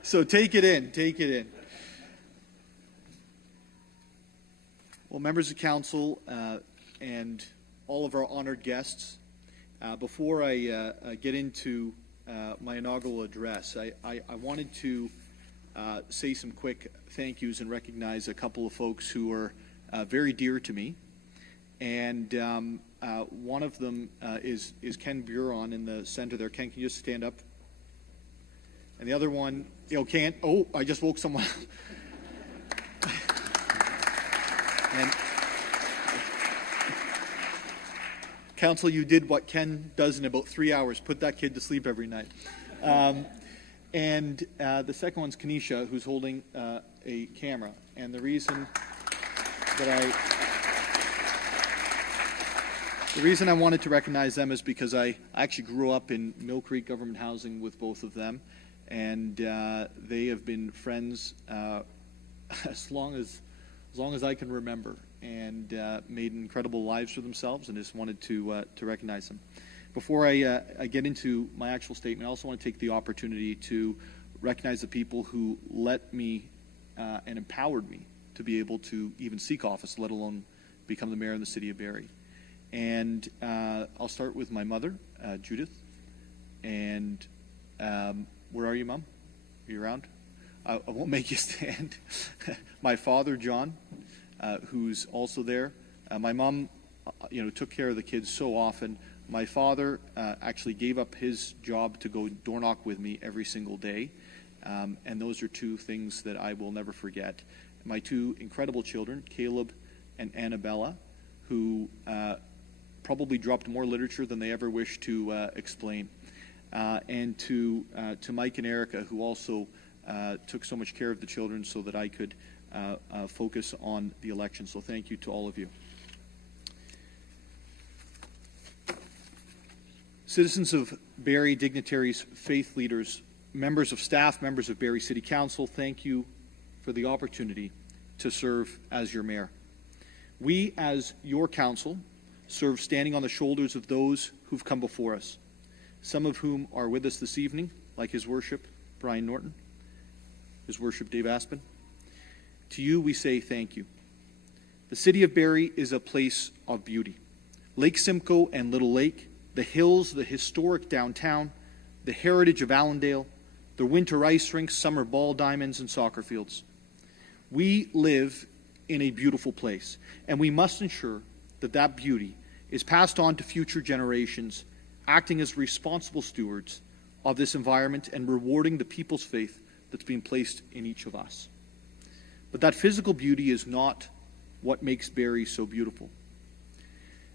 So take it in, take it in. Well, members of Council and all of our honored guests, before I get into my inaugural address, I wanted to say some quick thank yous and recognize a couple of folks who are very dear to me. And one of them is Ken Buron in the center there. Ken, can you just stand up? And the other one, Ken. Oh, I just woke someone up. And Council, you did what Ken does in about 3 hours, put that kid to sleep every night. And the second one's Kanisha, who's holding a camera. And the reason I wanted to recognize them is because I actually grew up in Mill Creek government housing with both of them, and they have been friends as long as I can remember, and made incredible lives for themselves. And just wanted to recognize them. Before I get into my actual statement, I also want to take the opportunity to recognize the people who let me and empowered me to be able to even seek office, let alone become the mayor of the city of Barrie. And I'll start with my mother, Judith. And where are you, Mom? Are you around? I won't make you stand. My father, John, who's also there. My mom, took care of the kids so often. My father actually gave up his job to go door knock with me every single day. And those are 2 things that I will never forget. My 2 incredible children, Caleb and Annabella, who probably dropped more literature than they ever wished to explain. And to Mike and Erica, who also took so much care of the children so that I could focus on the election. So thank you to all of you. Citizens of Barrie, dignitaries, faith leaders, members of staff, members of Barrie City Council, thank you for the opportunity to serve as your mayor. We, as your council, serve standing on the shoulders of those who've come before us, some of whom are with us this evening, like His Worship Brian Norton, His Worship Dave Aspin. To you we say thank you. The city of Barrie is a place of beauty. Lake Simcoe and Little Lake, the hills, the historic downtown, the heritage of Allendale, the winter ice rinks, summer ball diamonds, and soccer fields. We live in a beautiful place, and we must ensure that that beauty is passed on to future generations, acting as responsible stewards of this environment and rewarding the people's faith that's been placed in each of us. But that physical beauty is not what makes Barrie so beautiful.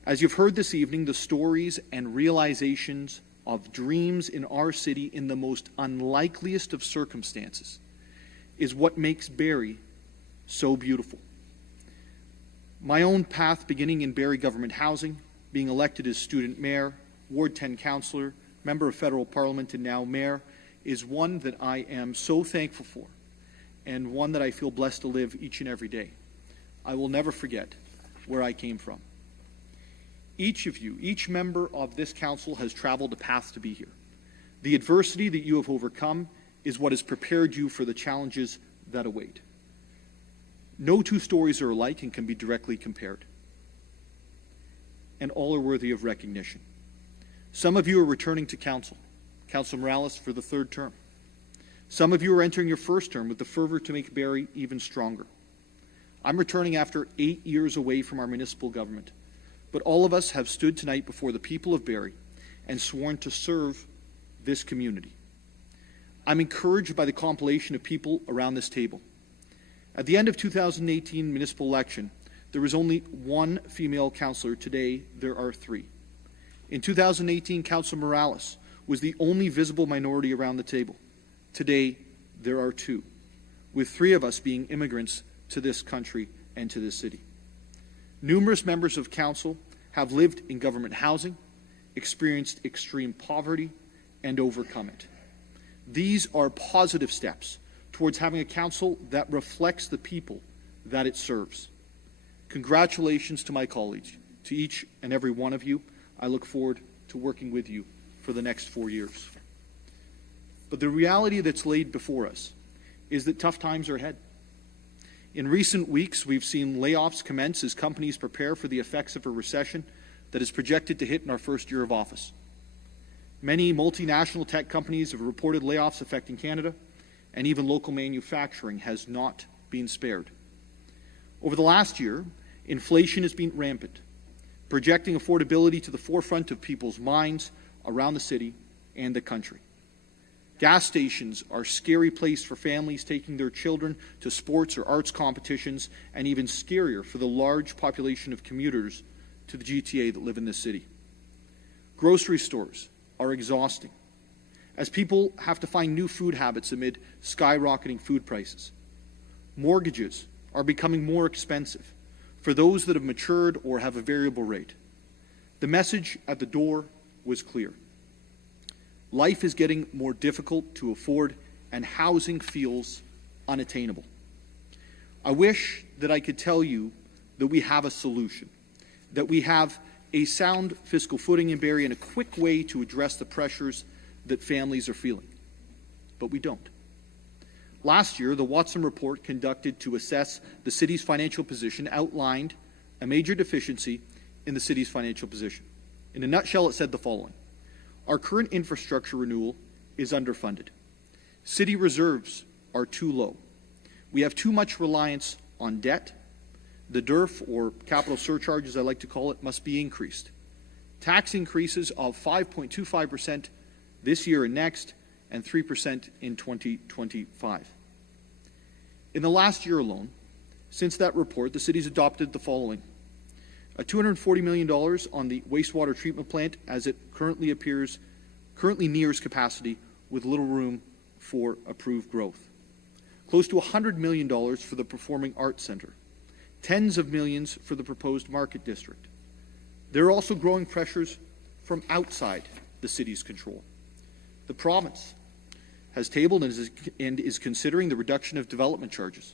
As you've heard this evening, the stories and realizations of dreams in our city in the most unlikeliest of circumstances is what makes Barrie so beautiful. My own path beginning in Barrie government housing, being elected as student mayor, Ward 10 councillor, member of federal parliament, and now mayor, is one that I am so thankful for, and one that I feel blessed to live each and every day. I will never forget where I came from. Each of you, each member of this council has traveled a path to be here. The adversity that you have overcome is what has prepared you for the challenges that await. No two stories are alike and can be directly compared. And all are worthy of recognition. Some of you are returning to council, Councillor Morales for the third term. Some of you are entering your first term with the fervor to make Barrie even stronger. I'm returning after 8 years away from our municipal government. But all of us have stood tonight before the people of Barrie and sworn to serve this community. I'm encouraged by the compilation of people around this table. At the end of 2018 municipal election, there was only one female councillor. Today, there are 3. In 2018, Councillor Morales was the only visible minority around the table. Today, there are 2, with 3 of us being immigrants to this country and to this city. Numerous members of council have lived in government housing, experienced extreme poverty, and overcome it. These are positive steps towards having a council that reflects the people that it serves. Congratulations to my colleagues, to each and every one of you. I look forward to working with you for the next 4 years. But the reality that's laid before us is that tough times are ahead. In recent weeks, we've seen layoffs commence as companies prepare for the effects of a recession that is projected to hit in our first year of office. Many multinational tech companies have reported layoffs affecting Canada, and even local manufacturing has not been spared. Over the last year, inflation has been rampant, projecting affordability to the forefront of people's minds around the city and the country. Gas stations are a scary place for families taking their children to sports or arts competitions, and even scarier for the large population of commuters to the GTA that live in this city. Grocery stores are exhausting, as people have to find new food habits amid skyrocketing food prices. Mortgages are becoming more expensive for those that have matured or have a variable rate. The message at the door was clear. Life is getting more difficult to afford, and housing feels unattainable. I wish that I could tell you that we have a solution, that we have a sound fiscal footing in Barrie and a quick way to address the pressures that families are feeling. But we don't. Last year, the Watson report conducted to assess the city's financial position outlined a major deficiency in the city's financial position. In a nutshell, it said the following. Our current infrastructure renewal is underfunded. City reserves are too low. We have too much reliance on debt. The DERF, or capital surcharge as I like to call it, must be increased. Tax increases of 5.25% this year and next, and 3% in 2025. In the last year alone, since that report, the city's adopted the following. $240 million on the wastewater treatment plant as it currently nears capacity with little room for approved growth. Close to $100 million for the Performing Arts Centre. Tens of millions for the proposed Market District. There are also growing pressures from outside the city's control. The province has tabled and is considering the reduction of development charges.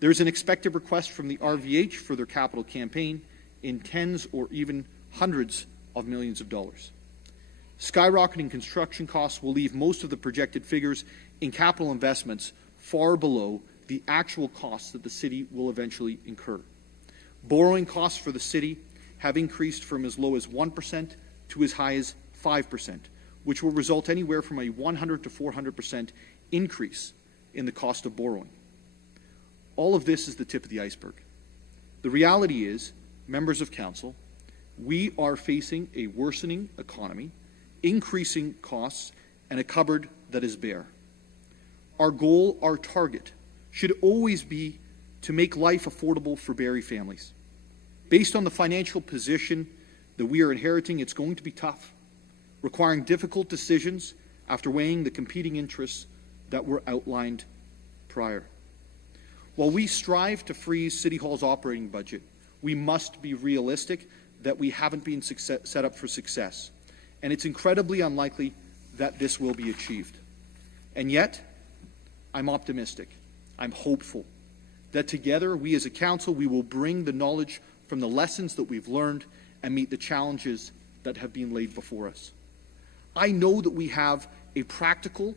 There is an expected request from the RVH for their capital campaign in tens or even hundreds of millions of dollars. Skyrocketing construction costs will leave most of the projected figures in capital investments far below the actual costs that the city will eventually incur. Borrowing costs for the city have increased from as low as 1% to as high as 5%, which will result anywhere from a 100 to 400% increase in the cost of borrowing. All of this is the tip of the iceberg. The reality is, members of council, we are facing a worsening economy, increasing costs, and a cupboard that is bare. Our goal, our target, should always be to make life affordable for Barrie families. Based on the financial position that we are inheriting, it's going to be tough, requiring difficult decisions after weighing the competing interests that were outlined prior. While we strive to freeze City Hall's operating budget, we must be realistic that we haven't been set up for success, and it's incredibly unlikely that this will be achieved. And yet, I'm optimistic. I'm hopeful that together, we as a council, we will bring the knowledge from the lessons that we've learned and meet the challenges that have been laid before us. I know that we have a practical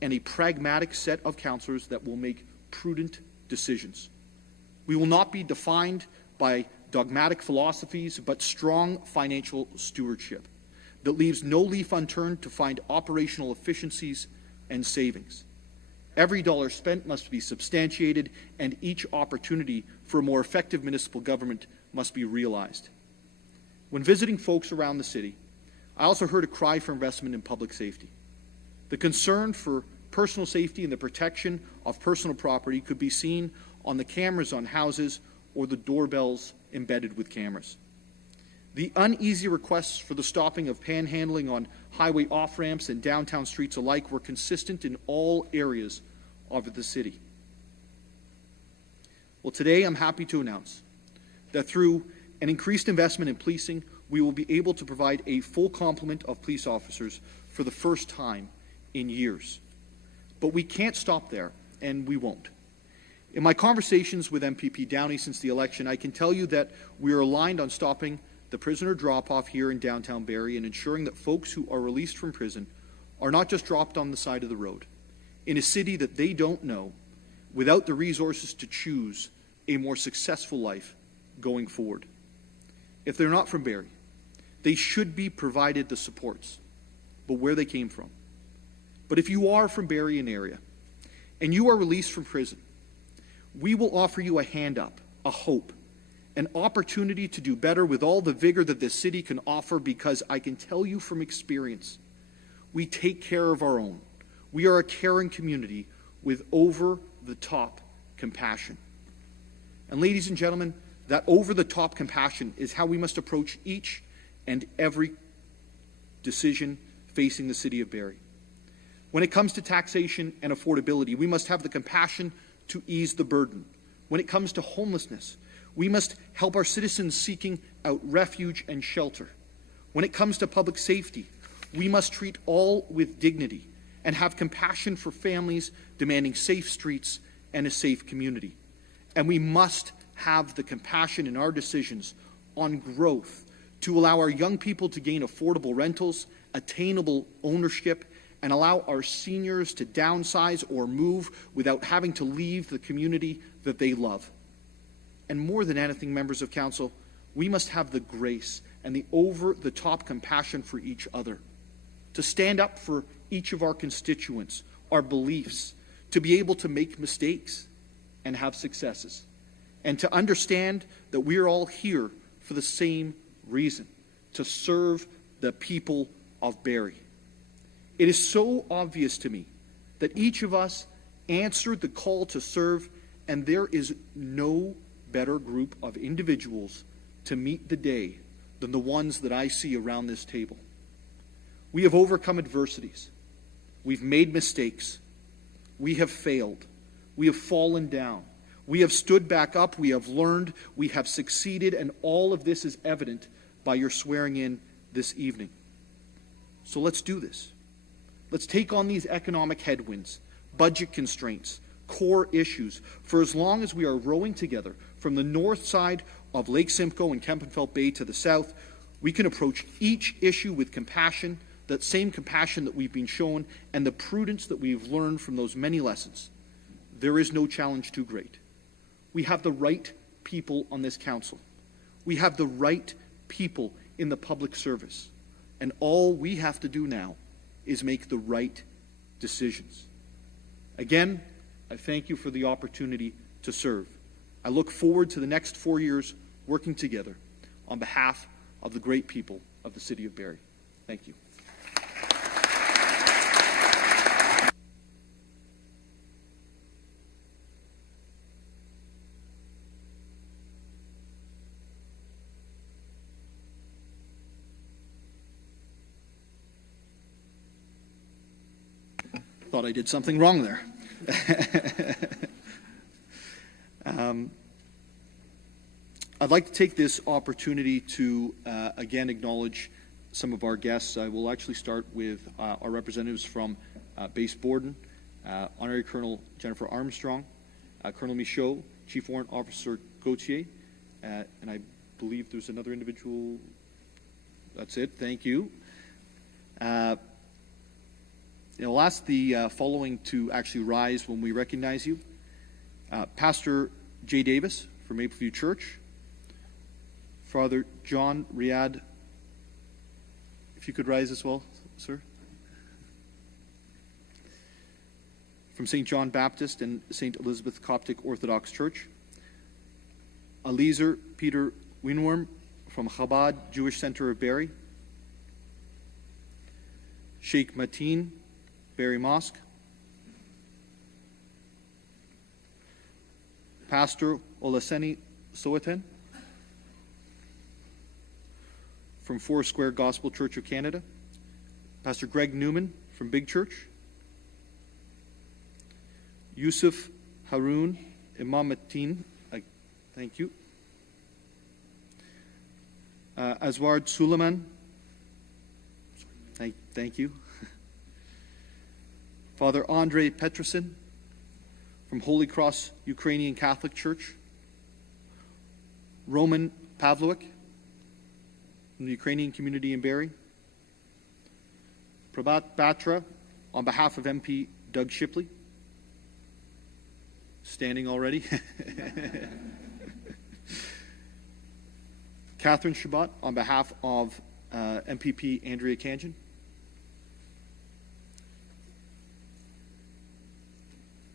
and a pragmatic set of councillors that will make prudent decisions. We will not be defined by dogmatic philosophies, but strong financial stewardship that leaves no leaf unturned to find operational efficiencies and savings. Every dollar spent must be substantiated, and each opportunity for a more effective municipal government must be realized. When visiting folks around the city, I also heard a cry for investment in public safety. The concern for personal safety and the protection of personal property could be seen on the cameras on houses or the doorbells embedded with cameras. The uneasy requests for the stopping of panhandling on highway off-ramps and downtown streets alike were consistent in all areas of the city. Well, today I'm happy to announce that through an increased investment in policing, we will be able to provide a full complement of police officers for the first time in years. But we can't stop there, and we won't. In my conversations with MPP Downey since the election, I can tell you that we are aligned on stopping the prisoner drop-off here in downtown Barrie and ensuring that folks who are released from prison are not just dropped on the side of the road in a city that they don't know, without the resources to choose a more successful life going forward. If they're not from Barrie, they should be provided the supports, but where they came from. But if you are from Barrie and area, and you are released from prison, we will offer you a hand up, a hope, an opportunity to do better with all the vigor that this city can offer, because I can tell you from experience, we take care of our own. We are a caring community with over-the-top compassion. And ladies and gentlemen, that over-the-top compassion is how we must approach each and every decision facing the city of Barrie. When it comes to taxation and affordability, we must have the compassion to ease the burden. When it comes to homelessness, we must help our citizens seeking out refuge and shelter. When it comes to public safety, we must treat all with dignity and have compassion for families demanding safe streets and a safe community. And we must have the compassion in our decisions on growth to allow our young people to gain affordable rentals, attainable ownership, and allow our seniors to downsize or move without having to leave the community that they love. And more than anything, members of council, we must have the grace and the over-the-top compassion for each other, to stand up for each of our constituents, our beliefs, to be able to make mistakes and have successes, and to understand that we are all here for the same reason, to serve the people of Barrie. It is so obvious to me that each of us answered the call to serve, and there is no better group of individuals to meet the day than the ones that I see around this table. We have overcome adversities. We've made mistakes. We have failed. We have fallen down. We have stood back up. We have learned. We have succeeded. And all of this is evident by your swearing in this evening. So let's do this. Let's take on these economic headwinds, budget constraints, core issues, for as long as we are rowing together from the north side of Lake Simcoe and Kempenfelt Bay to the south. We can approach each issue with compassion, that same compassion that we've been shown, and the prudence that we've learned from those many lessons. There is no challenge too great. We have the right people on this council. We have the right people in the public service. And all we have to do now is make the right decisions. Again, I thank you for the opportunity to serve. I look forward to the next 4 years working together on behalf of the great people of the city of Barrie. Thank you. Thought I did something wrong there. I'd like to take this opportunity to again acknowledge some of our guests. I will actually start with our representatives from Base Borden, Honorary Colonel Jennifer Armstrong, Colonel Michaud, Chief Warrant Officer Gauthier, and I believe there's another individual. That's it. Thank you. I'll ask the following to actually rise when we recognize you. Pastor Jay Davis from Mapleview Church. Father John Riad, if you could rise as well, sir. From St. John Baptist and St. Elizabeth Coptic Orthodox Church. Eliezer Peter Winworm from Chabad Jewish Center of Barrie. Sheikh Mateen, Barrie Mosque. Pastor Olaseni Soetan from Foursquare Gospel Church of Canada. Pastor Greg Newman from Big Church. Yusuf Haroun Imam Mateen, thank you. Asward Suleiman, thank you. Father Andrei Petrosin from Holy Cross Ukrainian Catholic Church. Roman Pavlovic from the Ukrainian community in Barrie. Prabhat Batra on behalf of MP Doug Shipley. Standing already. Catherine Shabbat on behalf of MPP Andrea Kanjan.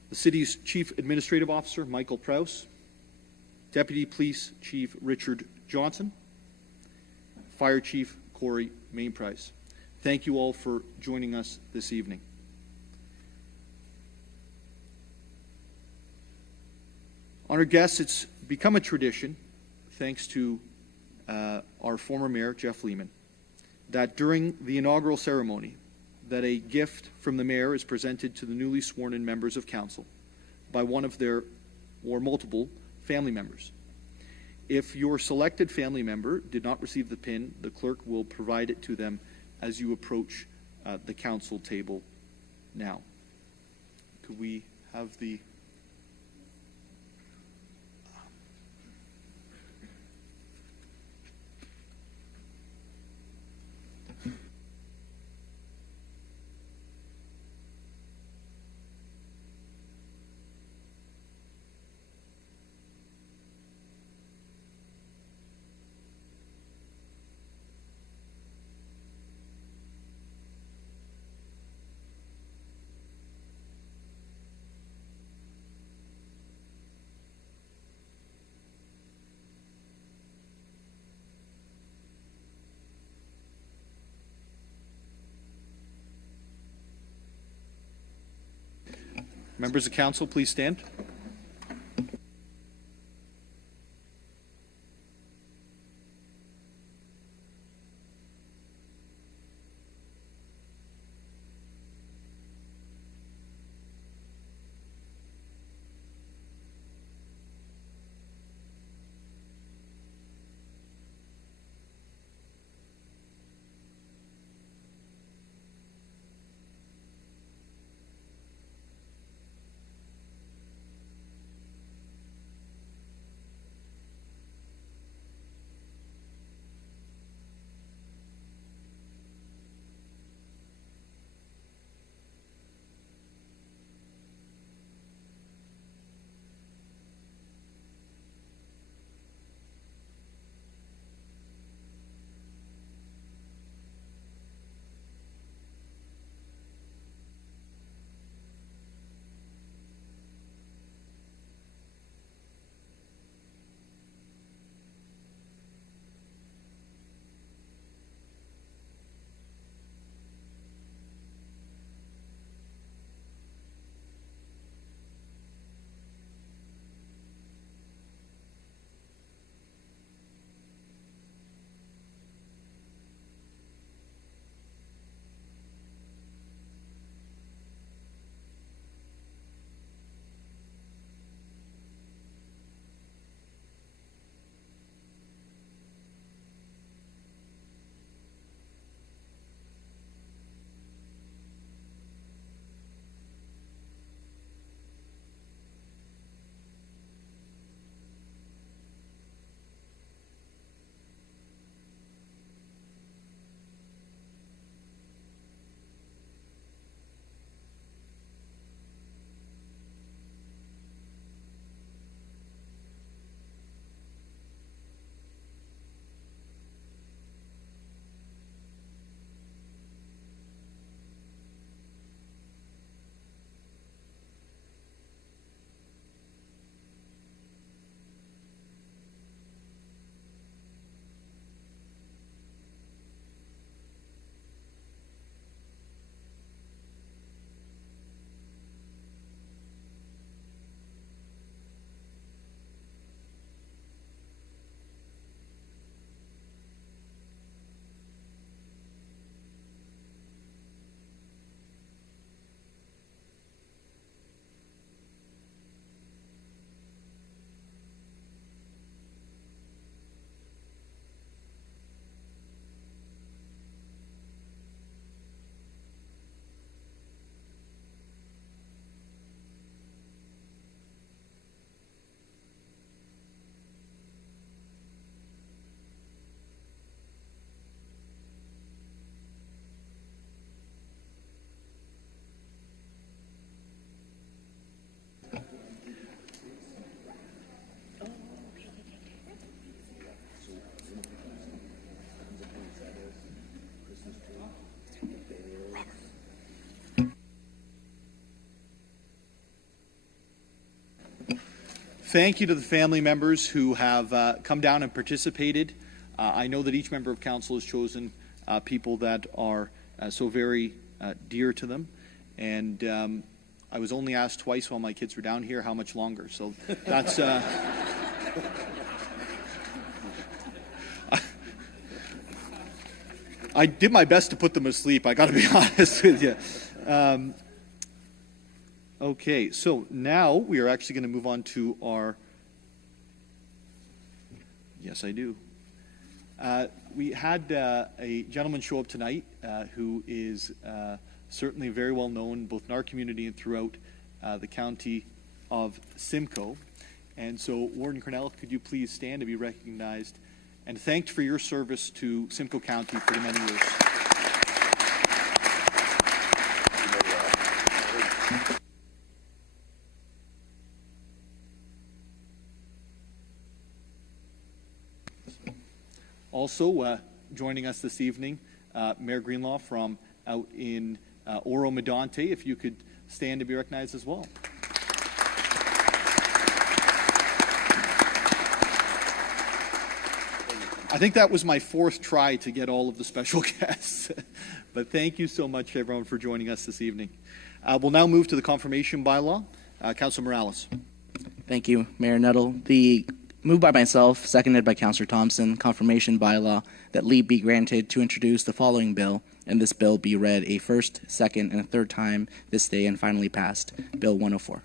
The city's Chief Administrative Officer, Michael Prowse. Deputy Police Chief Richard Johnson. Fire Chief Corey Mainprice. Thank you all for joining us this evening. Honored guests, it's become a tradition, thanks to our former mayor, Jeff Lehman, that during the inaugural ceremony, that a gift from the mayor is presented to the newly sworn-in members of council by one of their or multiple family members. If your selected family member did not receive the pin, the clerk will provide it to them as you approach the council table now. Could we have the... Members of council, please stand. thank you to the family members who have come down and participated. I know that each member of council has chosen people that are so very dear to them. And I was only asked twice while my kids were down here how much longer. So that's... I did my best to put them asleep, I got to be honest with you. Okay, so now we are actually going to move on to our... Yes, I do. We had a gentleman show up tonight who is certainly very well known both in our community and throughout the county of Simcoe. And so, Warden Cornell, could you please stand to be recognized and thanked for your service to Simcoe County for the many years. Also joining us this evening, Mayor Greenlaw from out in Oro Medonte, if you could stand to be recognized as well. I think that was my fourth try to get all of the special guests. But thank you so much, everyone, for joining us this evening. We'll now move to the confirmation bylaw. Councilor Morales. Thank you, Mayor Nuttall. The moved by myself, seconded by Councilor Thompson, confirmation bylaw that leave be granted to introduce the following bill, and this bill be read a first, second, and a third time this day and finally passed. Bill 104.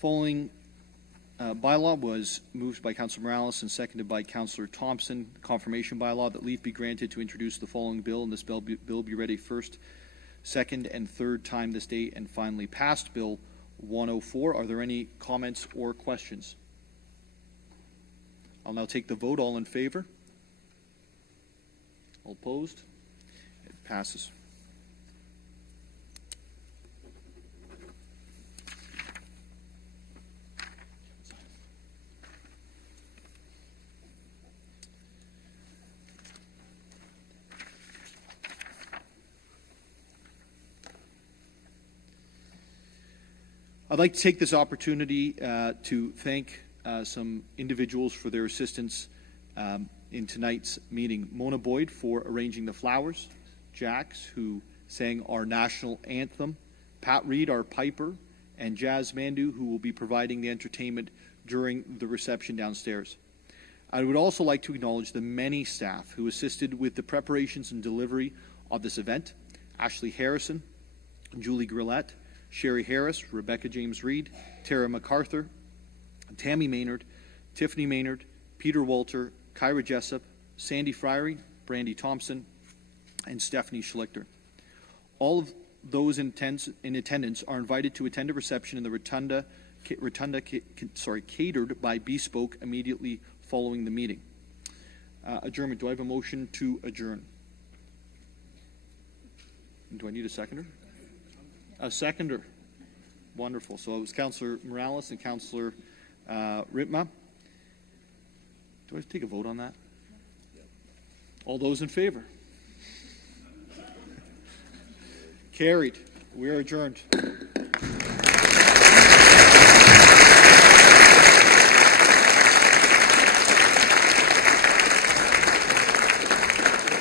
Following bylaw was moved by Councilor Morales and seconded by Councilor Thompson. Confirmation bylaw that leave be granted to introduce the following bill, and this bill be read a first, second, and third time this day and finally passed. Bill 104. Are there any comments or questions? I'll now take the vote. All in favor? All opposed? It passes. I'd like to take this opportunity to thank some individuals for their assistance in tonight's meeting. Mona Boyd for arranging the flowers, Jax, who sang our national anthem, Pat Reed, our piper, and Jazz Mandu, who will be providing the entertainment during the reception downstairs. I would also like to acknowledge the many staff who assisted with the preparations and delivery of this event. Ashley Harrison, Julie Grillette, Sherry Harris, Rebecca James Reed, Tara MacArthur, Tammy Maynard, Tiffany Maynard, Peter Walter, Kyra Jessup, Sandy Friery, Brandy Thompson, and Stephanie Schlichter. All of those in attendance are invited to attend a reception in the rotunda catered by Bespoke immediately following the meeting. Adjournment. Do I have a motion to adjourn? Do I need a seconder? A seconder. Wonderful. So it was Councillor Morales and Councillor Ritma. Do I have to take a vote on that? All those in favor? Carried. We are adjourned.